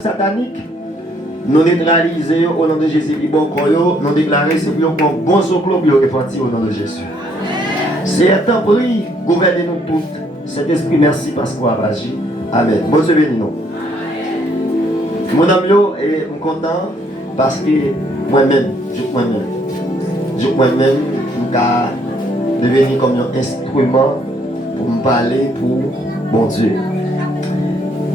Satanique, nous neutraliser au nom de Jésus, nous déclarer c'est pour un bon soclo pour repartir au nom de Jésus. C'est un temps pris, gouvernez-nous toutes. Cet esprit, merci parce qu'on a agi. Amen. Bon Dieu béni nous. Mon ami, je suis content parce que moi-même, je suis devenu comme un instrument pour me parler pour bon Dieu.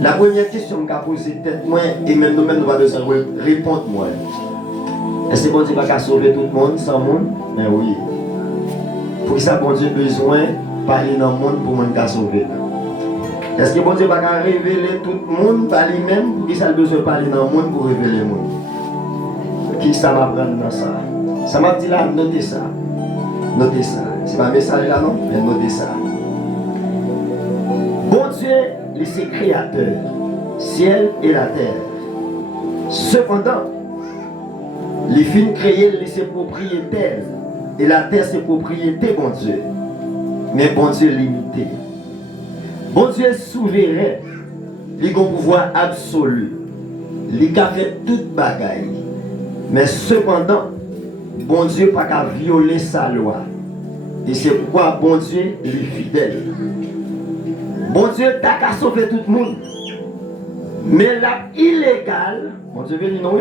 La première question que je posée tête moi et même nous-mêmes nous avons besoin de répondre moi. Est-ce que bon Dieu va sauver tout le monde sans monde? Mais oui. Pour ça bon Dieu besoin de parler dans le monde pour monde sauver. Est-ce que bon Dieu va révéler tout le monde par lui-même pour ça besoin de parler dans le monde pour révéler le monde? Qui ça m'apprend dans ça? Ça m'a dit là, notez ça. Notez ça. C'est pas un message là non? Mais notez ça. Bon Dieu, c'est créateur, ciel et la terre. Cependant, les films créés, c'est propriétaire. Et la terre, c'est propriété, bon Dieu. Mais bon Dieu limité. Bon Dieu est souverain. Il a un pouvoir absolu. Il a fait toute bagaille. Mais cependant, bon Dieu n'a pas violer sa loi. Et c'est pourquoi bon Dieu est fidèle. Bon Dieu t'a qu'à sauver tout le monde. Mais la illégal, bon Dieu veut nous.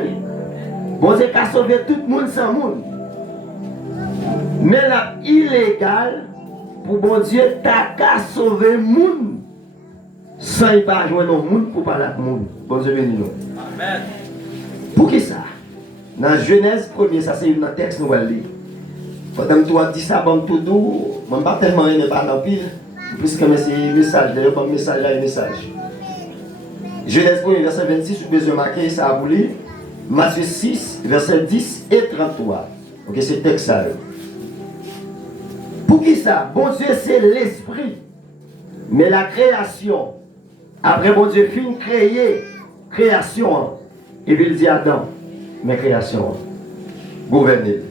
Bon Dieu t'a sauvé tout le monde sans monde. Mais la illégal, pour bon Dieu t'a qu'à sauver le monde. Sans y pas joindre le monde pour parler avec le monde. Bon Dieu veut nous. Amen. Pour qui ça? Dans Genèse 1er, ça c'est un texte nous allons lire. Quand tu as dit ça, bon tout doux, je ne vais pas tellement aimer par l'empire. Puisque c'est un message, d'ailleurs, comme message là, un message. Genèse 1, verset 26, je besoin de marquer ça à vous lire. Matthieu 6, verset 10 et 33. Ok, c'est texte ça. Pour qui ça? Bon Dieu, c'est l'esprit. Mais la création, après bon Dieu finit créer, création, et puis il dit Adam, mais création, gouverner.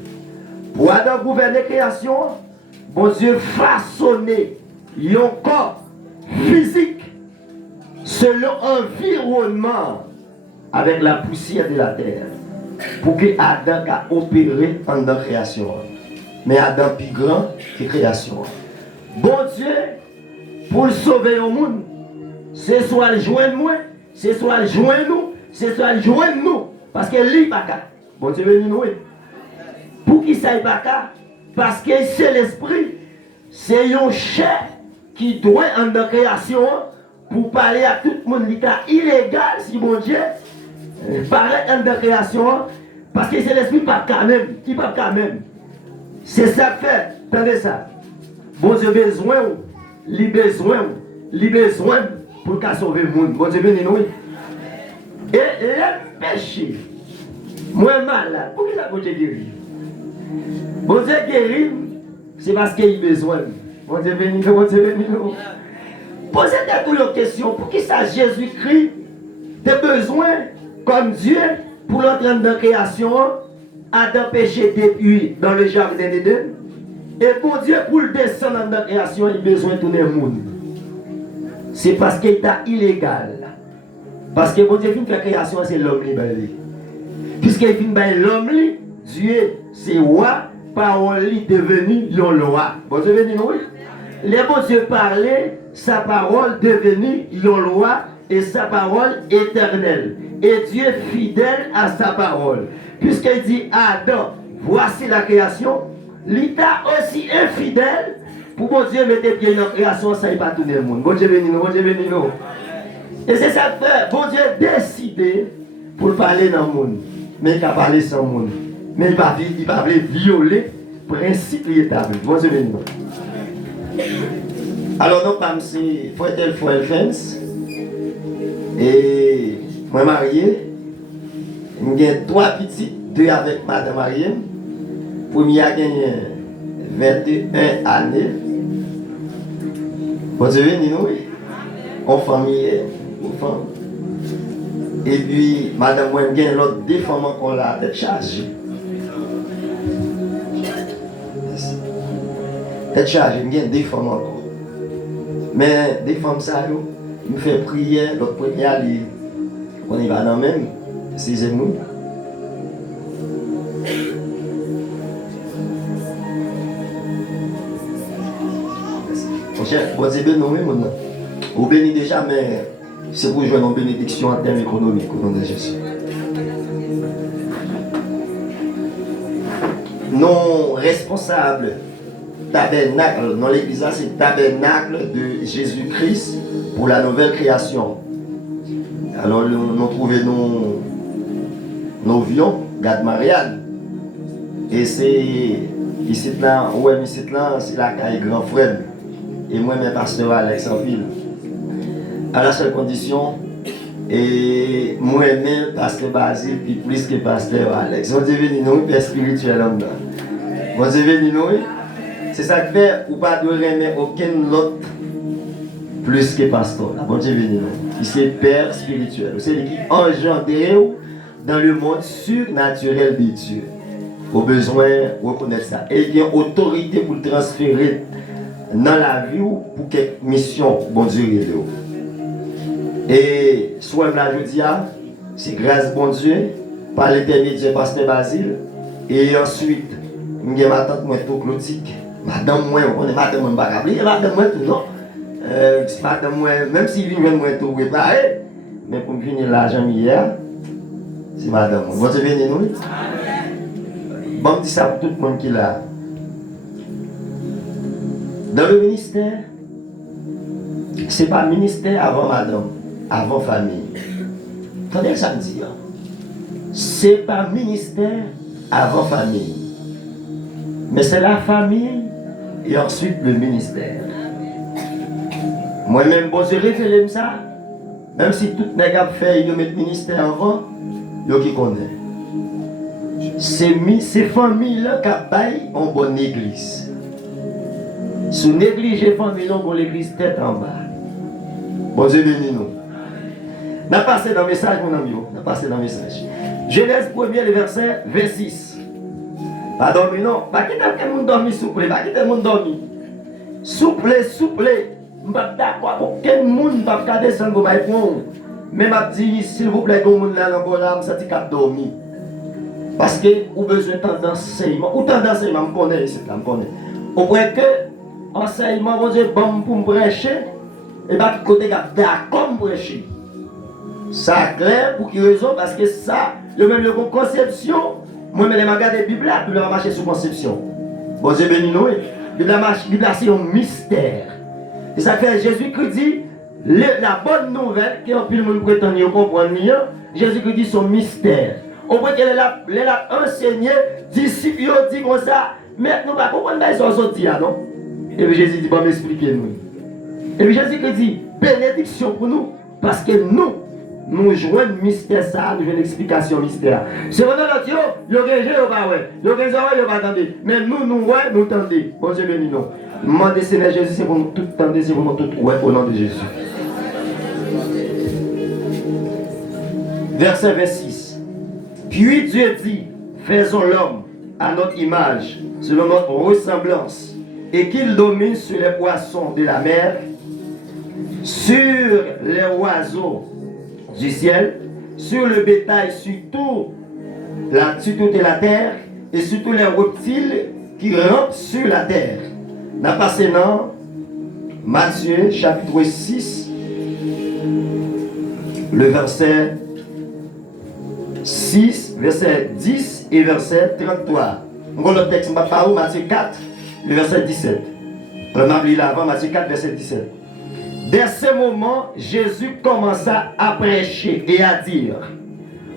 Pour Adam gouverner création, bon Dieu façonner un corps physique selon l'environnement avec la poussière de la terre pour que Adam a opéré en la création. Mais Adam plus grand que création. Bon Dieu, pour sauver le monde, c'est soit le joindre moi, c'est soit le joindre nous, c'est soit le joindre nous. Parce que lui, pas qu'à. Bon Dieu, veut nous. Pour qui ça n'est pas qu'à? Parce que c'est l'esprit, c'est un chef qui doit en la création pour parler à tout le monde. Il est illégal si bon Dieu paraît en la création parce que c'est l'esprit pas quand même, qui pas quand même. C'est ça fait, attendez ça. Bon Dieu besoin, il besoin pour qu'à sauver le monde. Bon Dieu béni nous. Et le péché, moi mal, pour qui ça bon Dieu guérit? Bon Dieu guérit, c'est parce qu'il a besoin. Bon Dieu béni nous, bon Dieu béni nous. Posez-vous une question, pour qui ça Jésus-Christ a besoin comme Dieu pour l'entraînement de création, Adam péché depuis dans le jardin d'Éden. Et pour Dieu, pour le descendre dans la création, il a besoin de tourner le monde. C'est parce qu'il est illégal. Parce que bon Dieu fait la création, c'est l'homme libéré. Puisqu'il fait l'homme, Dieu, c'est roi, parole devenue une loi. Bon Dieu béni nous. Les bon Dieu parlait, sa parole devenue une loi et sa parole éternelle. Et Dieu fidèle à sa parole. Puisqu'il dit Adam, voici la création, l'État aussi infidèle pour bon Dieu mettre pied dans la création, ça n'est pas tout le monde. Bon Dieu béni nous, bon Dieu béni nous. Et c'est ça que fait, bon Dieu décidé pour parler dans le monde. Mais il a parlé sans le monde. Mais il ne va pas violer le principe établi. Bon Dieu béni nous. Alors, nous sommes ici, Fouettel Fens. Et moi, marié. J'ai 3 petits, 2 avec Madame Mariée. Premier a gagné 21 années. Bon Dieu béni nous. En famille, en femme. Et puis, Madame Moyen gagne l'autre 2 femmes encore là, tête chargée. Tête chargée, je gagne 2 femmes encore. Mais des femmes, ça, me fait prier, l'autre premier aller On y va dans même. Excusez-nous. Mon cher, bon Dieu béni nous maintenant. Vous bénissez déjà, mais c'est pour jouer une bénédiction en termes économiques au nom de Jésus. Non responsable tabernacle, dans l'église, c'est tabernacle de Jésus-Christ pour la nouvelle création. Alors nous trouvons nos vions, Gad Marianne. Et c'est ici là, ouais, ici là, c'est la caille grand frère. Et moi, mes pasteurs Alex en ville. À la seule condition, et moi-même, pasteur Basile, puis plus que pasteur Alex. On dit venir nous, père spirituel en dedans. On dit venir nous, c'est ça qui fait, ou pas de remettre aucun autre plus que pasteur. Bon Dieu venir nous. C'est père spirituel. C'est lui qui engendre dans le monde surnaturel de Dieu. Au besoin de reconnaître ça. Et il y a une autorité pour le transférer dans la vie ou pour quelle mission, bon Dieu, et soit là, je dis, c'est grâce, bon Dieu, par l'intermédiaire pasteur Basile. Et ensuite, je ma tante, moi, tout Claudique. Madame, moi, on est madame, on ne pas oublier, madame, moi, tout, non. Madame, moi, même si vient moi, tout préparé, mais pour me finir l'argent hier, c'est madame. Bon Dieu, venez nous. Bon, je dis ça pour tout le monde qui est là. Dans le ministère, ce n'est pas ministère avant madame, avant famille. Attendez ça me dit. Ce n'est pas ministère avant famille. Mais c'est la famille et ensuite le ministère. Moi-même, bon, je révèle ça. Même si tout le monde fait, il met le ministère avant, il qui connaît. Ces familles-là qui baillent en bonne église. Si vous négligez les familles, on l'église tête en bas. Bon Dieu béni nous. On a passé dans le message, mon ami. On a passé dans le message. Genèse 1er, le verset 26. Pas dormir, non. Pas quitter le monde dormir, souple. Pas quitter le monde dormir. Souple, souple. Je ne suis pas d'accord. Aucun monde ne va pas descendre pour moi. Même à dire, s'il vous plaît, tout le monde là, encore là, je me sens capable de dormir. Parce que vous avez besoin de temps d'enseignement. Ou temps d'enseignement, je connais, c'est là, je connais. Au point que enseignement, bon Dieu, bon pour me prêcher, et bien, côté d'accord pour prêcher. Ça clair pour quelle raison? Parce que ça, le même le conception, moi-même, je regarde la Bible, la Bible va marcher sous conception. Bon Dieu béni nous, la Bible c'est un mystère. Et ça fait Jésus-Christ dit, la bonne nouvelle, qui en plus le monde prétend comprendre, Jésus-Christ dit son mystère. Au point qu'elle a enseigné, disciples dit comme ça, mais nous ne pouvons pas comprendre ce qu'ils non? Et puis Jésus dit, bon, m'expliquez nous. Et puis Jésus dit, bénédiction pour nous, parce que nous jouons le mystère, ça, nous jouons l'explication mystère. C'est vraiment l'autre, il y a des gens, il y a des gens, il pas attendre. Mais nous, ouais, nous tendons. Bon Dieu béni nous. Demandez Seigneur Jésus, c'est pour nous tout tendre, c'est pour nous tout ouais, au nom de Jésus. Verset 26. Puis Dieu dit, faisons l'homme à notre image, selon notre ressemblance, et qu'il domine sur les poissons de la mer, sur les oiseaux du ciel, sur le bétail, sur toute la terre, et sur tous les reptiles qui rampent sur la terre. Nous avons passé dans Matthieu chapitre 6, le verset 6, verset 10 et verset 33. On va le texte, Matthieu 4, le verset 17. On va lire avant Matthieu 4, verset 17. Dès ce moment, Jésus commença à prêcher et à dire,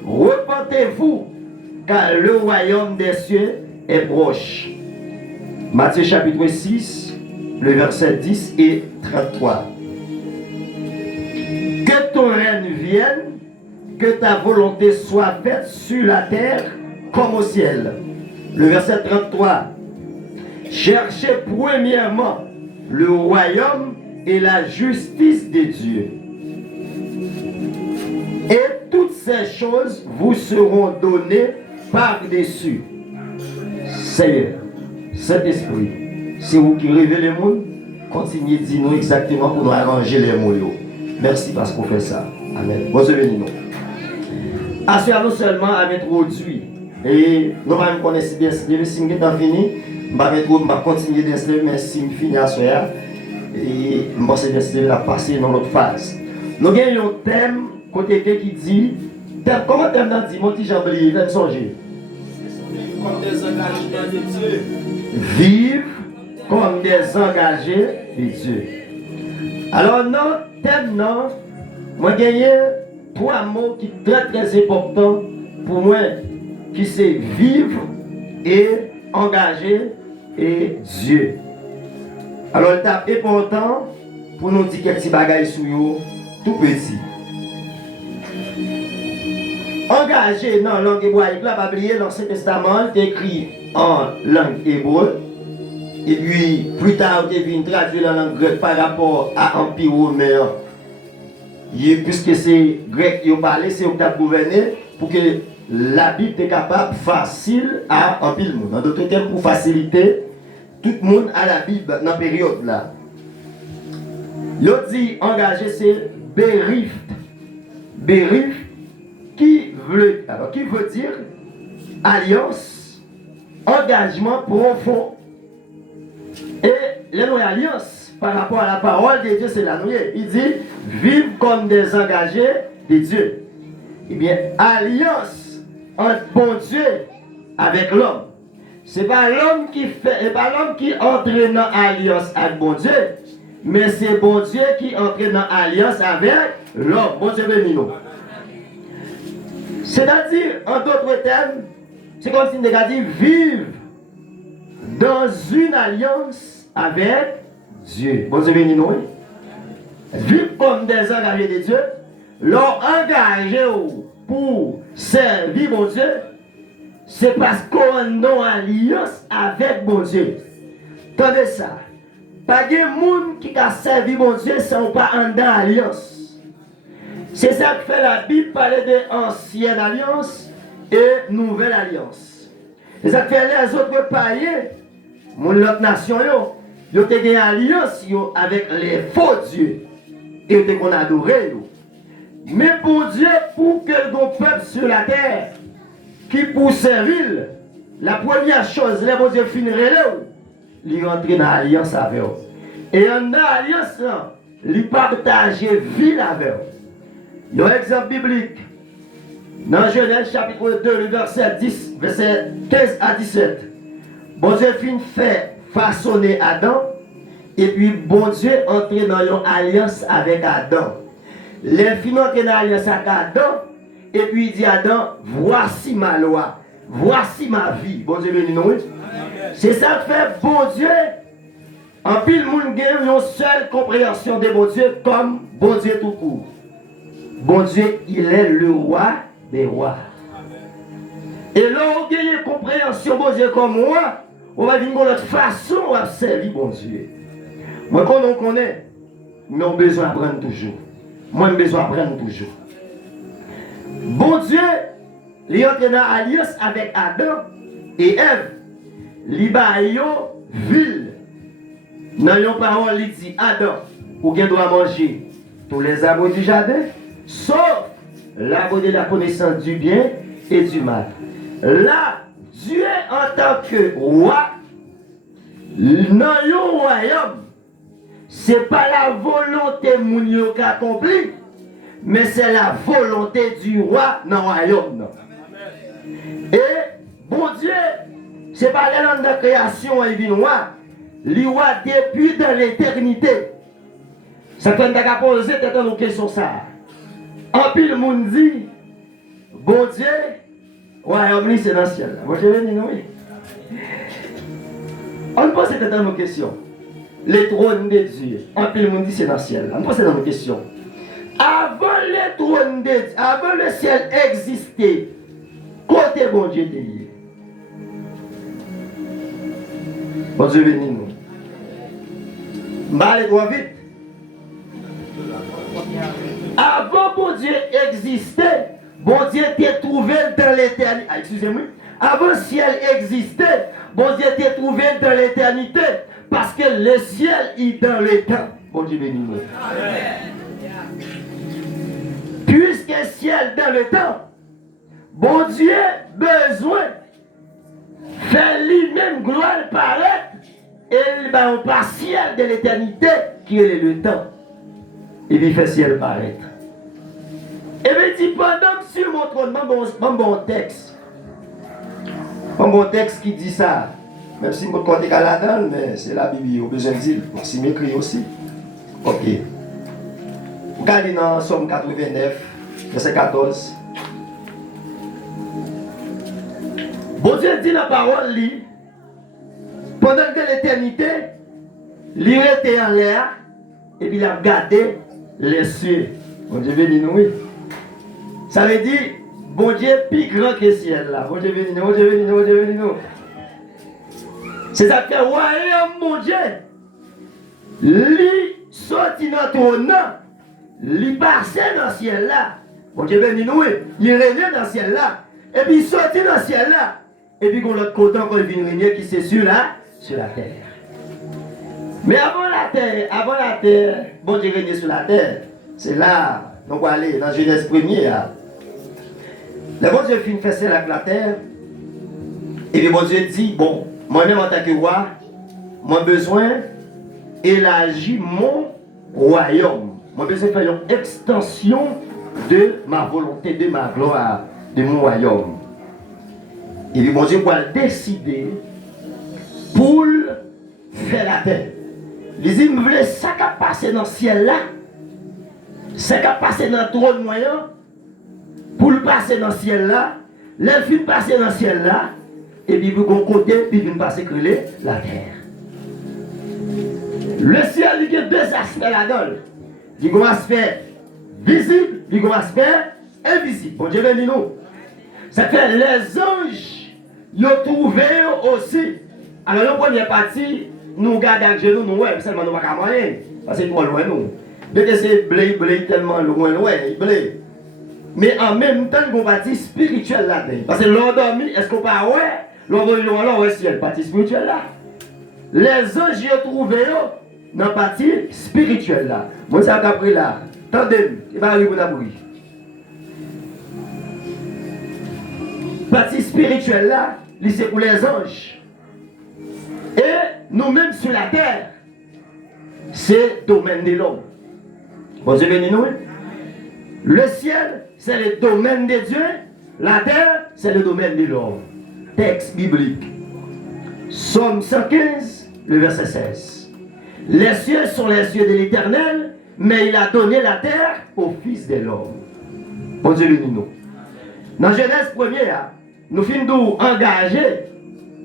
repentez-vous, car le royaume des cieux est proche. Matthieu chapitre 6, le verset 10 et 33. Que ton règne vienne, que ta volonté soit faite sur la terre comme au ciel. Le verset 33. Cherchez premièrement le royaume et la justice de Dieu. Et toutes ces choses vous seront données par-dessus. Seigneur, Saint-Esprit, c'est vous qui révélez le monde, continuez de dire nous exactement pour nous arranger les mots. Merci parce qu'on fait ça. Amen. Bonjour, béni nous. Assurez-nous seulement à introduire. Et nous allons connaître bien si je suis fini. Je vais continuer d'installer, mais si je finis à soir, et je pense que je vais passer dans l'autre phase. Nous avons un thème côté qui dit, comment thème dit, mon petit Jean-Bli, il songer. Comme des engagés de Dieu. Vivre comme des engagés de Dieu. Alors, dans le thème, moi, j'ai gagné 3 mots qui sont très très importants pour moi, qui c'est vivre et engager et Dieu. Alors, c'est important pour nous dire quelques petits bagages sur vous, tout petit. Engagé dans la langue hébraïque, là, pas oublier l'Ancien Testament, c'est écrit en langue hébreu. Et puis, plus tard, il vient traduire en langue grecque par rapport à l'Empire romain. Puisque c'est grec qui parle, c'est au cap gouverné pour que la Bible est capable, facile à en pile monde. En d'autres termes, pour faciliter tout le monde à la Bible dans la période là. L'autre dit engagé, c'est berift. Berift qui veut dire alliance, engagement profond. Et les alliances par rapport à la parole de Dieu, c'est la nouille. Il dit vivre comme des engagés de Dieu. Eh bien, alliance entre bon Dieu avec l'homme. Ce n'est pas l'homme qui fait, et pas l'homme qui entre dans alliance avec bon Dieu, mais c'est bon Dieu qui entre dans alliance avec l'homme. Bon Dieu béni nous. C'est-à-dire, en d'autres termes, c'est comme si on a dit vivre dans une alliance avec Dieu. Bon Dieu béni nous. Vivre comme des engagés de Dieu, leur engagé pour servir bon Dieu, c'est parce qu'on a une alliance avec bon Dieu. Attendez ça. Pas de monde qui a servi bon Dieu sans pas en alliance. C'est ça que fait la Bible parler d'ancienne alliance et nouvelle alliance. C'est ça que fait les autres païens, l'autre nation, ils ont une alliance avec les faux dieux. Et ils ont adoré. Mais pour Dieu, pour que le peuple sur la terre, qui pour servir, la première chose, les bons dieux finiraient là, ils rentrent dans l'alliance avec eux. Et dans l'alliance, ils partagent vie avec eux. Il y a un exemple biblique. Dans Genèse chapitre 2, le verset 10, verset 15 à 17. Bon Dieu fait façonner Adam. Et puis bon Dieu entre dans une alliance avec Adam. Les filles entrent dans l'alliance avec Adam. Et puis il dit à Adam, voici ma loi. Voici ma vie. Bon Dieu béni nous. C'est ça que fait bon Dieu. En pile le monde gagne une seule compréhension de bon Dieu comme bon Dieu tout court. Bon Dieu, il est le roi des rois. Et là, on gagne une compréhension, bon Dieu, comme moi, on va dire de notre façon de servir bon Dieu. Moi, quand on connaît, mais on a besoin d'apprendre toujours. Moi, j'ai besoin d'apprendre toujours. Bon Dieu, il entre dans l'alliance avec Adam et Ève. Il va ville. Dans les paroles, il dit Adam, ou bien doit manger tous les arbres du jardin, sauf l'arbre de la connaissance du bien et du mal. Là, Dieu en tant que roi, dans le royaume, ce n'est pas la volonté mounio qui accomplit, mais c'est la volonté du roi dans le royaume. Et bon Dieu, ce n'est pas l'élan de création et du roi, le roi depuis dans l'éternité. Ça fait que poser une question ça. En pile le monde dit, bon Dieu, royaume c'est dans le ciel. Moi je vais dire oui. On pose cette question. Les trônes de Dieu. En pile le monde dit c'est dans le ciel. On pose cette question. Avant les trônes de Dieu, avant le ciel existait, côté bon Dieu était lié. Bon Dieu béni nous. Allez trop vite. Avant bon Dieu existait, bon Dieu t'est trouvé dans l'éternité. Excusez-moi. Avant le ciel existait, bon Dieu t'est trouvé dans l'éternité. Parce que le ciel est dans le temps. Bon Dieu béni nous. Puisque le ciel dans le temps, bon Dieu besoin faire lui-même gloire paraître et il va au partiel de l'éternité qui est le temps. Et puis il fait ciel paraître. Et bien il dit pendant que sur mon trône, bon texte. Bon texte qui dit ça. Même si je ne compte pas là-dedans, mais c'est la Bible, il a besoin de dire. Si m'écrit aussi. Ok. Regardez dans Somme 89, verset 14. Bon Dieu dit la parole, pendant que l'éternité, il était en l'air, et puis il a gardé les cieux. Bon Dieu béni nous, oui. Ça veut dire, bon Dieu plus grand que le ciel là. Bon Dieu béni nous, bon Dieu béni nous, bon Dieu béni nous. C'est ça que royaume, mon Dieu, lui sorti dans ton nom, lui passé dans le ciel là. Bon Dieu béni nous, il revient dans le ciel là. Et puis il sorti dans le ciel là. Et puis qu'on l'autre côté encore il vient régner qui c'est sur la terre. Mais avant la terre, bon Dieu régner sur la terre. C'est là, donc on va aller dans Genèse 1er. Le bon Dieu finit faire ça avec la terre. Et puis bon Dieu dit, bon, moi-même en tant que roi, moi besoin d'élargir mon royaume. Moi besoin faire une extension de ma volonté, de ma gloire, de mon royaume. Et puis mon Dieu va décider pour faire la terre. Les dit, vous voulez ça qui a passé dans le ciel là, ça qui a passé dans le trône moyen, pour le passer dans le ciel là, l'elfine passer dans le ciel là, et puis vous côté, puis vous passer que la terre. Le ciel, il y a deux aspects là-dedans. Il y a un aspect visible, il y a un aspect invisible. Bon Dieu béni nous. Ça fait les anges, ils ont trouvé aussi. Alors la première partie, nous gardons avec genoux, nous, ouais, seulement nous ne pouvons pas moyen. Parce que c'est trop loin nous. Dès que c'est blé tellement loin, il blé. Mais en même temps, il y a une partie spirituelle là-dedans. Parce que l'endormi, est-ce qu'on peut ouais? L'endormi, ouais, c'est une partie spirituelle là. Les anges, ils ont trouvé dans la partie spirituelle là. Moi, ça a pris là. Tendez, il va arriver pour la bouille. Partie spirituelle là, c'est pour les anges. Et nous-mêmes sur la terre, c'est le domaine de l'homme. Bon Dieu béni nous. Le ciel, c'est le domaine de Dieu. La terre, c'est le domaine de l'homme. Texte biblique. Somme 115, le verset 16. Les cieux sont les cieux de l'Éternel, mais il a donné la terre au Fils de l'homme. Bon Dieu béni nous. Dans Genèse 1er, nous finissons engagés,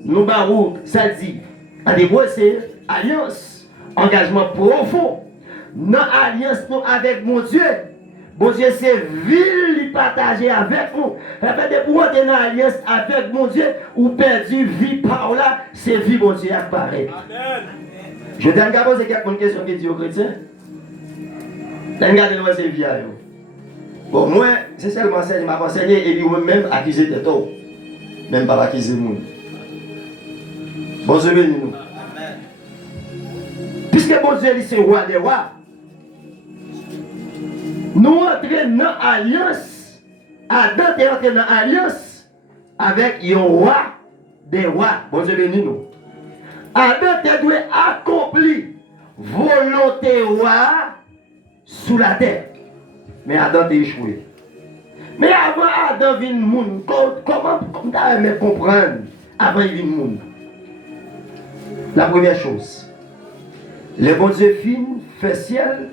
nous barons, ça dit, en hébreu c'est alliance, engagement profond. Dans alliance avec mon Dieu. Bon Dieu, c'est ville lui partager avec nous. Et fait pour entrer dans l'alliance avec mon Dieu, ou perdu vie par là, c'est vie, mon Dieu, apparaît. Amen. Je t'ai encore posé quelques questions qui disent aux chrétiens. Regardez-moi ces vies. Bon, moi, c'est seulement enseigné, m'a enseigné, et puis moi-même accusé de tout. Même pas accuser le monde. Bon Dieu, bénis nous. Puisque bon Dieu, c'est roi des rois. Nous entrons dans l'alliance. Adam est entré dans l'alliance avec un roi des rois. Bon Dieu bénis nous. Adam doit accomplir volonté roi sous la terre. Mais Adam a échoué. Mais avant Adam vient le monde, comment tu as comprendre avant il vient le monde? La première chose, le bon Dieu fait ciel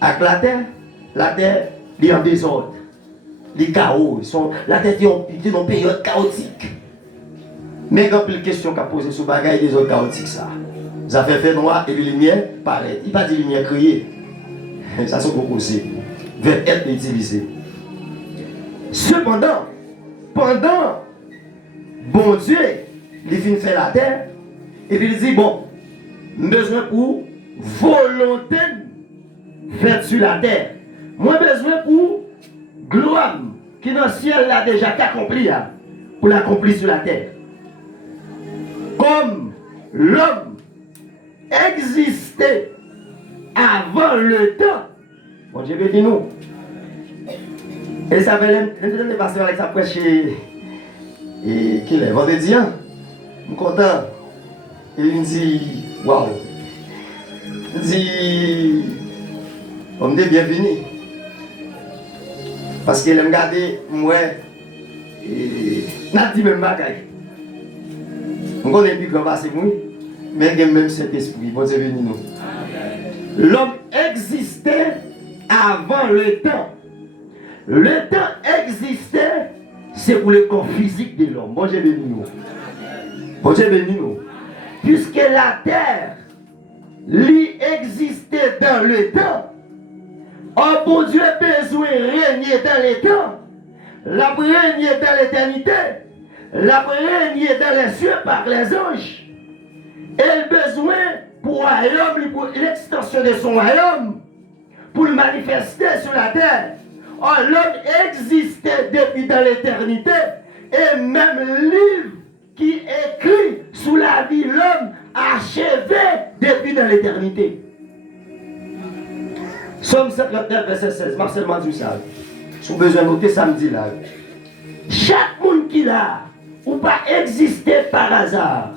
avec la terre est en désordre, les chaos, la terre est en période chaotique. Mais quand il y a une question qu'a posée sur le bagage des autres chaotiques, ça fait noir et puis lumière paraît. Il n'y a pas de lumière créée. Ça c'est beaucoup aussi. Veut être utilisé. Cependant, pendant bon Dieu, il finit faire la terre, et puis il dit, bon, besoin pour volonté faite sur la terre. Moi, besoin pour gloire qui dans le ciel là déjà accompli, pour l'accomplir sur la terre. Comme l'homme existait avant le temps, bon Dieu béni nous. Et ça fait le pasteur avec sa prêche et qu'il est vendredi, hein? Je suis content. Et il me dit, waouh. Il me dit, on me dit bienvenue. Parce qu'il aime garder moi et n'a dit même bagaille. On connaît plus grand passé moi, mais il y a même cet esprit. Bon Dieu béni nous. L'homme existait avant le temps. Le temps existait, c'est pour le corps physique de l'homme. Bon Dieu béni nous. Bon Dieu béni nous. Puisque la terre, lui existait dans le temps. Oh bon Dieu besoin de régner dans les temps. La régner dans l'éternité. La régner dans les cieux par les anges. Et besoin pour royaume, pour l'extension de son royaume, pour le manifester sur la terre. Oh, l'homme existait depuis dans l'éternité. Et même le livre qui écrit sous la vie l'homme achevé depuis dans l'éternité. Somme 59, verset 16. Marcel m'a dit ça. Si vous avez besoin de noter samedi là. Chaque monde qui l'a, ou pas exister par hasard,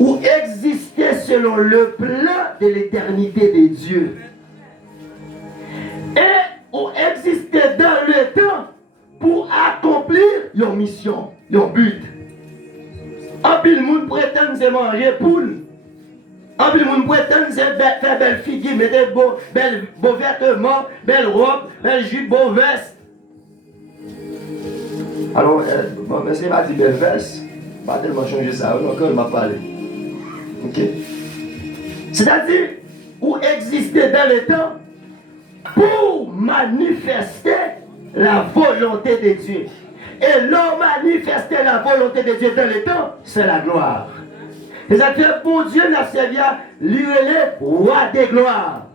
ou exister selon le plan de l'éternité de Dieu. Et ou exister dans le temps pour accomplir leur mission, leur but. En pile monde prétend c'est manger poule. En pile monde prétend c'est faire belle figure, mettre beau vêtements, belle robe, belle jupe, beau veste. Alors, bon, mais c'est pas dit belle veste. Pas tellement changer ça, encore il m'a parlé. Ok? C'est-à-dire, où exister dans le temps pour manifester la volonté de Dieu. Et l'homme manifester la volonté de Dieu dans le temps, c'est la gloire. C'est-à-dire, pour Dieu n'a servi à lui le roi des gloires.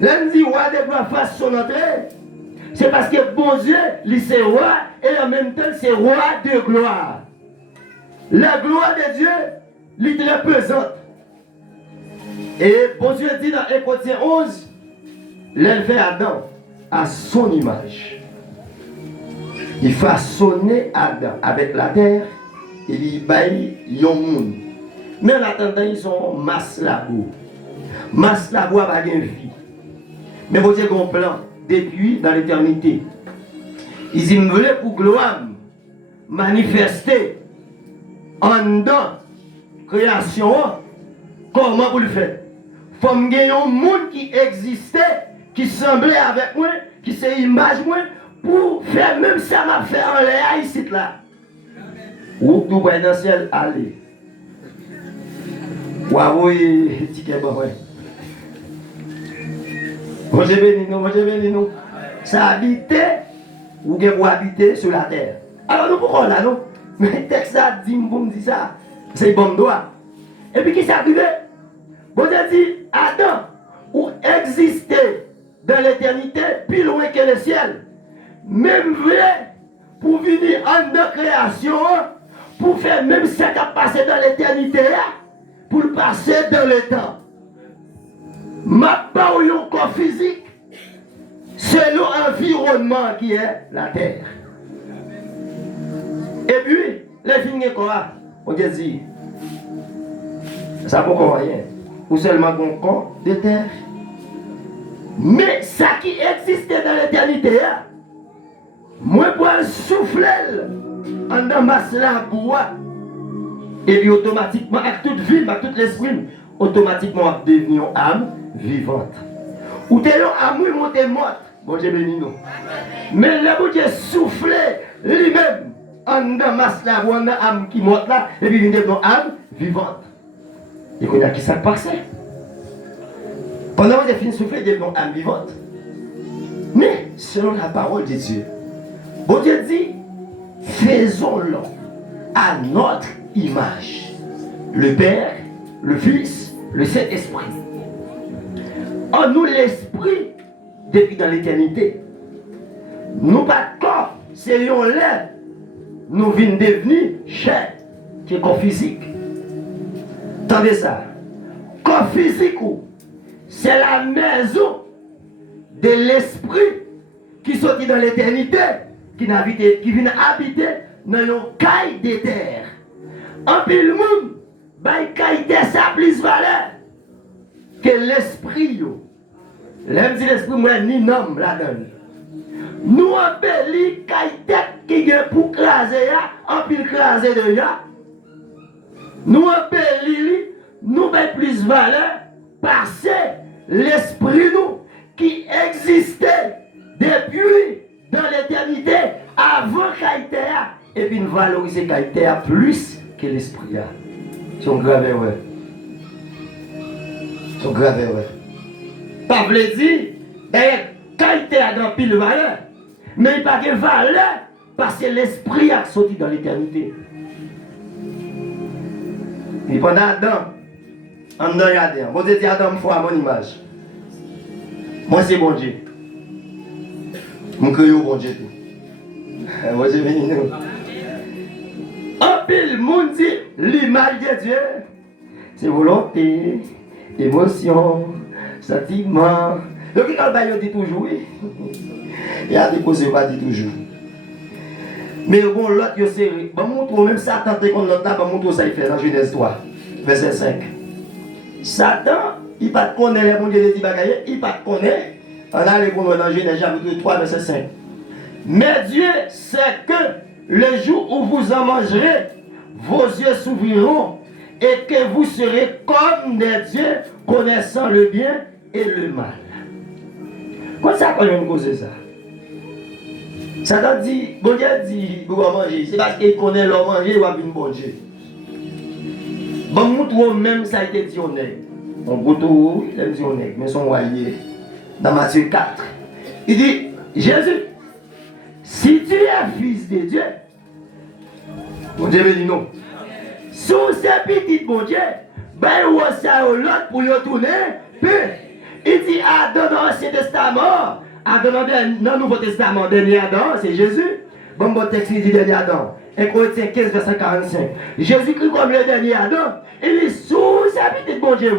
L'un dit roi des gloires face son entrée. C'est parce que bon Dieu, lui c'est roi et en même temps c'est roi de gloire. La gloire de Dieu, lui est pesante. Et bon Dieu dit dans 1 Corinthiens 11, l'elle fait Adam à son image. Il façonnait Adam avec la terre et il baille yon monde. Mais en attendant, ils sont masse labour. Masse labour n'a pas de vie. Mais bon Dieu a un plan depuis dans l'éternité. Ils voulaient pour gloire manifester en dedans création. Comment vous le faites? Il faut que un monde qui existait, qui semblait avec moi, qui s'est image moi, pour faire même ça m'a fait en l'air ici là. Ou tout dans le ciel aller. Waouh, ticket bon ouais. Moi j'ai béni nous. Ça habitait ou bien pour habiter sur la terre. Alors nous pourquoi là non? Mais le texte ça dit, vous me dites ça, c'est bon droit. Et puis qui s'est arrivé? Bon Dieu dit, Adam, ou exister dans l'éternité, plus loin que le ciel. Même vrai, pour venir en de création, pour faire même ce qui a passé dans l'éternité, pour le passer dans le temps. Ma part un corps physique, selon l'environnement qui est la terre. Et puis, les filles quoi? On dit, ça ne peut rien. Ou seulement un corps de terre. Mais ça qui existait dans l'éternité, moi pour souffler en dans masse la bois, et puis automatiquement, avec toute vie, avec tout l'esprit, automatiquement devenu une âme vivante. Ou t'es une âme montée morte, bon Dieu béni nous. Mais là, bon Dieu soufflé lui-même en dans masse la bois, en dans âme qui monte là, et puis il devient une âme vivante. Et qu'on a qui ça passait. Pendant que j'ai fini de souffler, il devient une âme vivante. Mais selon la parole de Dieu, bon Dieu dit, faisons-le à notre image. Le Père, le Fils, le Saint-Esprit. En nous l'Esprit, depuis dans l'éternité. Nous pas corps, c'est l'air. Nous venons devenir chair, qui est corps physique. Attendez ça. Corps physique, c'est la maison de l'Esprit qui qui sortit dans l'éternité, qui vient habiter dans une caille de terre. En pile monde, bail caille terre ça plus valeur que l'esprit. L'aime dit l'esprit, moi, ni nom là-dedans. Nous embellis caille tête qui est pour craser, en pile craser de là. Nous embellis, nous avons plus valeur parce que l'esprit nous qui existait depuis dans l'éternité avant Kaïtea et puis nous valoriser Kaïtea plus que l'esprit. C'est un grave erreur. C'est un grave erreur. Pas voulu dire, d'ailleurs, Kaïtea dans pile valeur, mais il n'y a pas de valeur parce que l'esprit a sorti dans l'éternité. Et pendant Adam, on a regardé. Bon Dieu dit Adam, il faut à mon image. Moi, c'est bon Dieu. Mon cœur est bon Dieu. Bon Dieu, bénis nous. En pile, monde dit l'image de Dieu. C'est volonté, émotion, sentiment. Donc, il dit toujours. Il y a des causes qui pas dit toujours. Mais bon, l'autre, c'est. Bon, montre même Satan, qu'on l'autre là, bon, montre ça, il fait dans Genèse 3, verset 5. Satan, il ne connaît pas les bons Dieu de Tibagaye, il ne connaît pas. On a les bons dans Genèse chapitre 3, verset 5. Mais Dieu sait que le jour où vous en mangerez, vos yeux s'ouvriront et que vous serez comme des dieux, connaissant le bien et le mal. Comment ça qu'on vient causer ça? Satan dit, bon Dieu dit, vous allez manger. C'est parce qu'il connaît l'homme manger, il va venir bon Dieu. Bon, montre même ça a été dit au nègre. On goûte, il a dit au nègre, mais son royer. Dans Matthieu 4. Il dit, Jésus, si tu es fils de Dieu, bon Dieu me dit non. Sous ces petites bon Dieu, ben ou ça ou l'autre pour y retourner, puis il dit Adam dans l'Ancien Testament, Adam dans le Nouveau Testament, dernier Adam, c'est Jésus. Bon texte il dit dernier Adam. 1 Corinthiens 15, verset 45. Jésus-Christ comme le dernier Adam, il dit sous sa petite bon Dieu,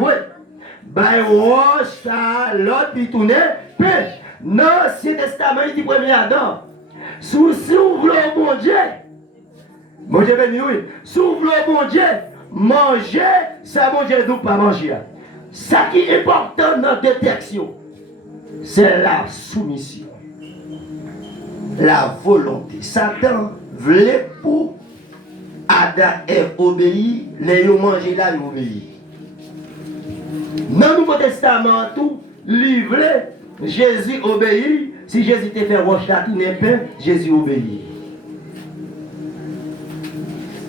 ben ou ça l'autre puis tourner, puis dans l'Ancien Testament, il dit premier Adam. Sous le bon Dieu. Bon Dieu béni, oui. Sous le bon Dieu, manger, ça bon Dieu nous pas manger. Ça qui est important dans la détection, c'est la soumission. La volonté. Satan voulait pour Adam et obéir, les manger là, ils obéissent. Dans le Nouveau Testament, tout, livre, Jésus obéit. Si Jésus te fait roche là, tout n'est pas, Jésus obéit.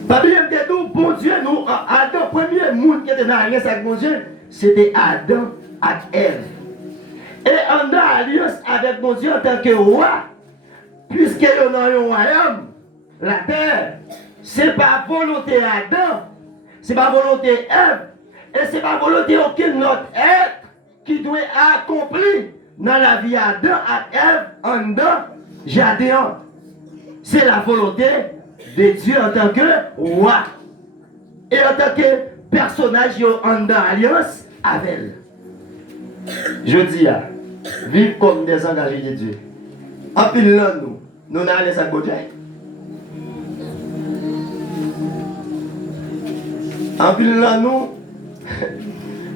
Pas bien de tout, bon Dieu, nous, Adam, premier monde qui était dans l'alliance avec bon Dieu, c'était Adam et Ève. Et en alliance avec bon Dieu en tant que roi, puisque nous avons un royaume, la terre, c'est pas volonté Adam, c'est pas volonté Ève, et c'est pas volonté aucun autre être qui doit accomplir dans la vie Adam et Ève en dedans jardin. C'est la volonté de Dieu en tant que roi et en tant que personnage en dedans alliance avec elle. Je dis à vivre comme des engagés de Dieu. En pile là nous n'allons pas à côté. En pile là nous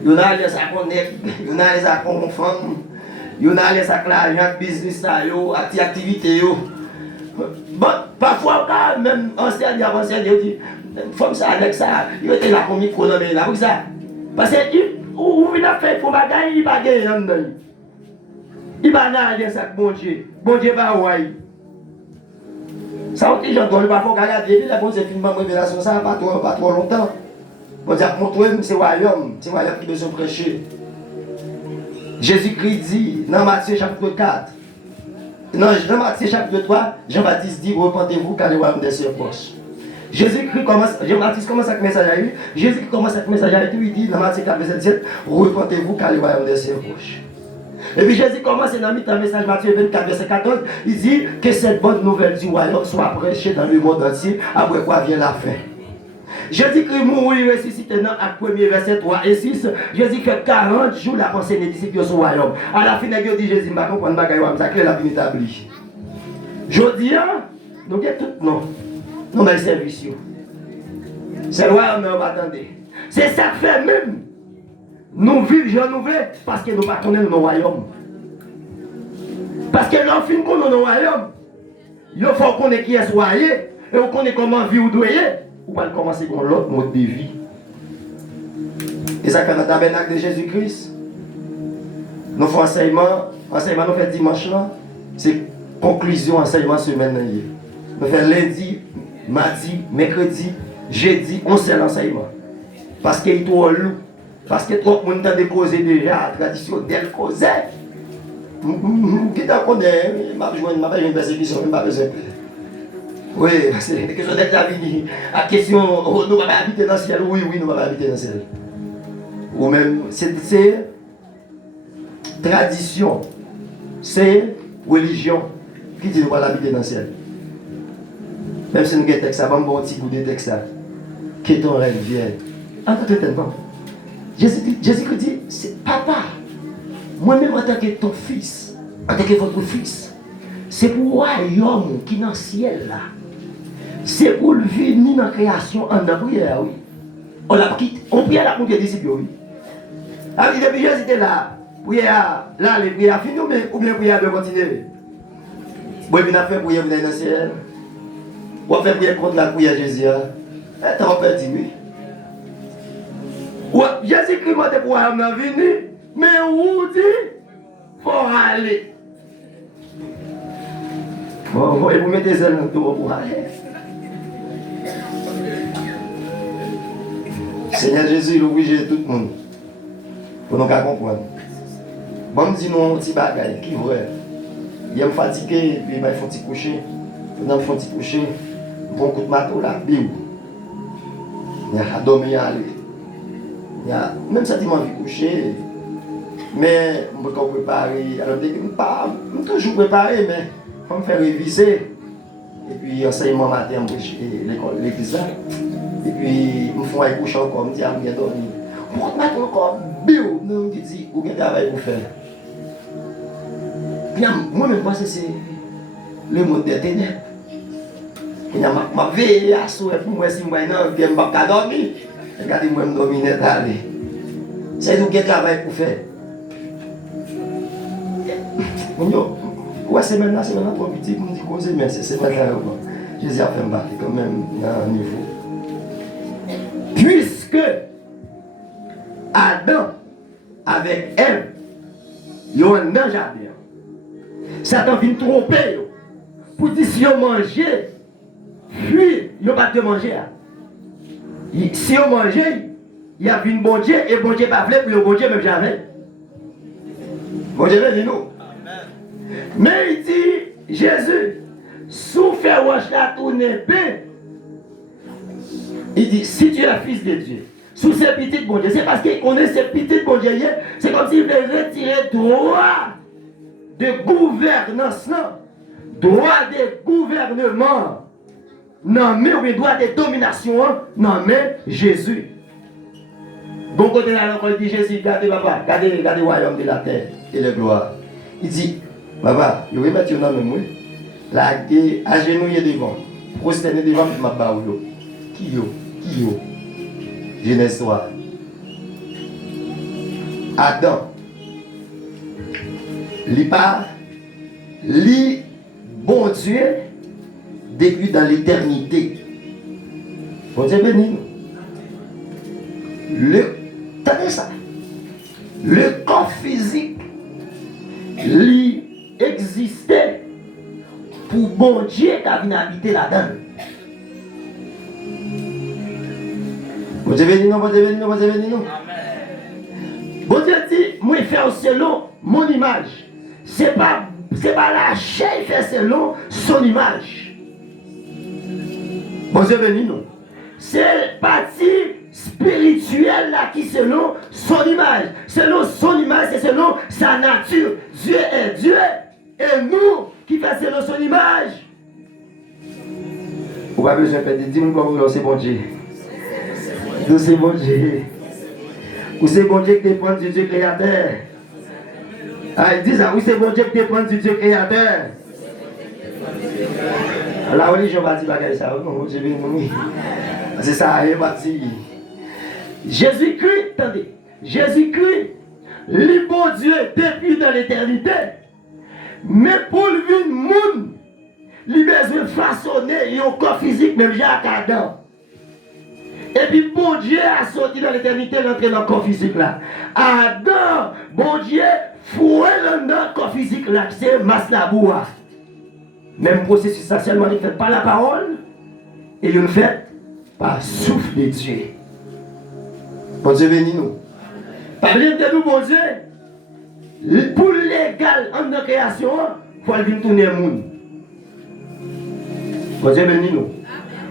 n'allons pas à connaître, nous n'allons pas à confondre. Vous n'allez pas à l'argent, business, activité. Bon, parfois, même ancien, il dit, faut ça avec ça, il était là comme micro dans là, pour ça. Parce que, vous venez faire pour bagaille, il va gagner en dedans. Il va aller ça, bon Dieu va ouailler. Ça, on dit, j'entends, il va faut regarder, il a posé film de révélation, ça pas trop longtemps. On dit, montrez-moi, c'est royaume qui besoin de prêcher. Jésus-Christ dit dans Matthieu chapitre 4, dans Matthieu chapitre 3, Jean-Baptiste dit repentez-vous car le royaume des cieux est proche. Jean-Baptiste commence avec le message à lui. Jésus-Christ commence avec le message à lui. Il dit dans Matthieu 4, verset 17, repentez-vous car le royaume des cieux est proche. Et puis Jésus commence dans le message Matthieu 24, verset 14. Il dit que cette bonne nouvelle du royaume soit prêchée dans le monde entier, après quoi vient la fin. Jésus-Christ mourit ressuscité dans Acte 1er, verset 3 et 6. Jésus fait 40 jours la pensée des disciples sur le royaume. À la fin, il dit Jésus, je ne comprends pas, ça crée la vie établie. Je dis, nous avons tout, non. Nous avons un service. C'est loin, mais on va attendre. C'est ça que fait même. Nous vivons, je nous voulons, parce que nous ne connaissons pas nos royaumes. Parce que nous fin qu'on nos royaumes. Il faut qu'on ait qui est soigné, et on connaît comment vivre ou doyer. On va commencer avec l'autre mode de vie. Et ça, quand dans le tabernacle de Jésus-Christ, nous faisons enseignement nous faisons dimanche là, c'est conclusion enseignement semaine. Nous faisons lundi, mardi, mercredi, jeudi, on sait l'enseignement. Parce qu'il est trop lourd. Parce que trop de monde a déposé déjà, traditionnel, causé. Qui t'a connaît, m'a besoin une persécution, m'a besoin. Oui, c'est que je dis la vie. La question, nous ne pouvons pas habiter dans le ciel. Oui, nous ne pouvons pas habiter dans le ciel. Ou même, c'est tradition, c'est religion qui dit nous ne pouvons pas habiter dans le ciel. Même si nous avons un texte, ça va me faire un petit bout de texte. Que ton rêve vienne. Attends. Jésus-Christ dit, c'est papa. Moi-même en tant que ton fils, en tant que votre fils, c'est pour le royaume qui est dans le ciel là. C'est pour le venir dans la création en prière, oui. On prie là pour les disciples, oui. Alors, depuis Jésus était là, prière, là, les prières finies, ou bien prière de continuer. Vous avez fait prière dans le ciel. Vous avez fait prière contre la prière de Jésus. Et t'as perdu, oui. Jésus-Christ m'a dit pour venir, mais où dit, il faut aller. Bon, et vous mettez ça dans le tour pour aller. Seigneur Jésus, il oblige tout le monde. Pour nous comprendre. Bon, me dit nous un petit bagage qui est vrai. Il est fatigué, puis il faut un petit coucher. Il faut un petit coucher. Bon coup de marteau là, bim. Il a dormi aller. Même ça, il m'a vu coucher. Mais je peux préparer. Alors, je ne suis toujours préparé, mais il faut me faire réviser. Et puis, enseignement matin, l'église là. Et puis, je me fais un coucher encore, je me dis, je vais dormir. Pourquoi je m'attends encore? Bio! Je me dis, où est-ce que travail pour faire? Puis, moi-même, je pense que c'est le monde des ténèbres. Je me veille à souhait pour moi, si je ne vais pas dormir. Regardez-moi, je me domine d'aller. C'est nous qui travail pour faire. Ouais, c'est maintenant trop petit pour nous dire causer, mais c'est maintenant. Jésus a fait me battre quand même à un niveau. Puisque Adam, avec Ève, ils ont un jardin. Satan vient tromper. Pour dire si on mangeait, puis ils n'ont pas de manger. Si on mangeait, il y a une bon Dieu et bon Dieu pas voulu pour le bon Dieu même jamais. Bon Dieu dit nous. Mais il dit, Jésus, souffle roche la tourner bien. Il dit, si tu es le fils de Dieu, sous ces petites bon Dieu, c'est parce qu'il connaît ces petites bon Dieu, c'est comme s'il veut retirer droit de gouvernance, droit de gouvernement, non mais droit de domination, non mais Jésus. Bon côté là, il dit Jésus, regardez papa, regardez le royaume de la terre et la gloire. Il dit, papa, il va mettre un homme, moi, là, agenouillé devant, prosterné devant, je m'a barre. Qui yo? Genèse 3. Adam, bon Dieu, depuis dans l'éternité. Bon Dieu béni nous. Tenez ça. Le corps physique, lui, existait pour bon Dieu qui vient habiter là-dedans. Bon Dieu béni nous, bon Dieu béni nous, bon Dieu béni nous. Bon Dieu dit, moi faire selon mon image. C'est pas la chair qui fait selon son image. Bon Dieu béni nous. C'est partie spirituelle là qui selon son image. Selon son image, c'est selon sa nature. Dieu est Dieu et nous qui faisons selon son image. Vous n'avez pas besoin de dire, dis-moi comment c'est bon Dieu. Nous c'est bon Dieu. Ou c'est bon Dieu qui dépend du Dieu créateur. Ah, ils disent, ah oui, c'est bon Dieu qui dépend du Dieu créateur. La religion va dire bagaille ça, non, Dieu béni nous. C'est ça, il va dire. Jésus-Christ, attendez, Jésus-Christ, le bon Dieu depuis dans l'éternité, mais pour le vivre monde, il a besoin de façonner un corps physique, même Jacques Adam. Et puis bon Dieu a sorti dans l'éternité, l'entrée dans le corps physique là. Adam, bon Dieu, fouet dans le corps physique là, c'est masse la boua. Même processus ça seulement il fait par la parole et il le fait par souffle de Dieu. Bon Dieu bénis nous. Parlez de nous, bon Dieu. Pour l'égal en notre création, il faut venir tourner le monde. Bon Dieu bénis nous.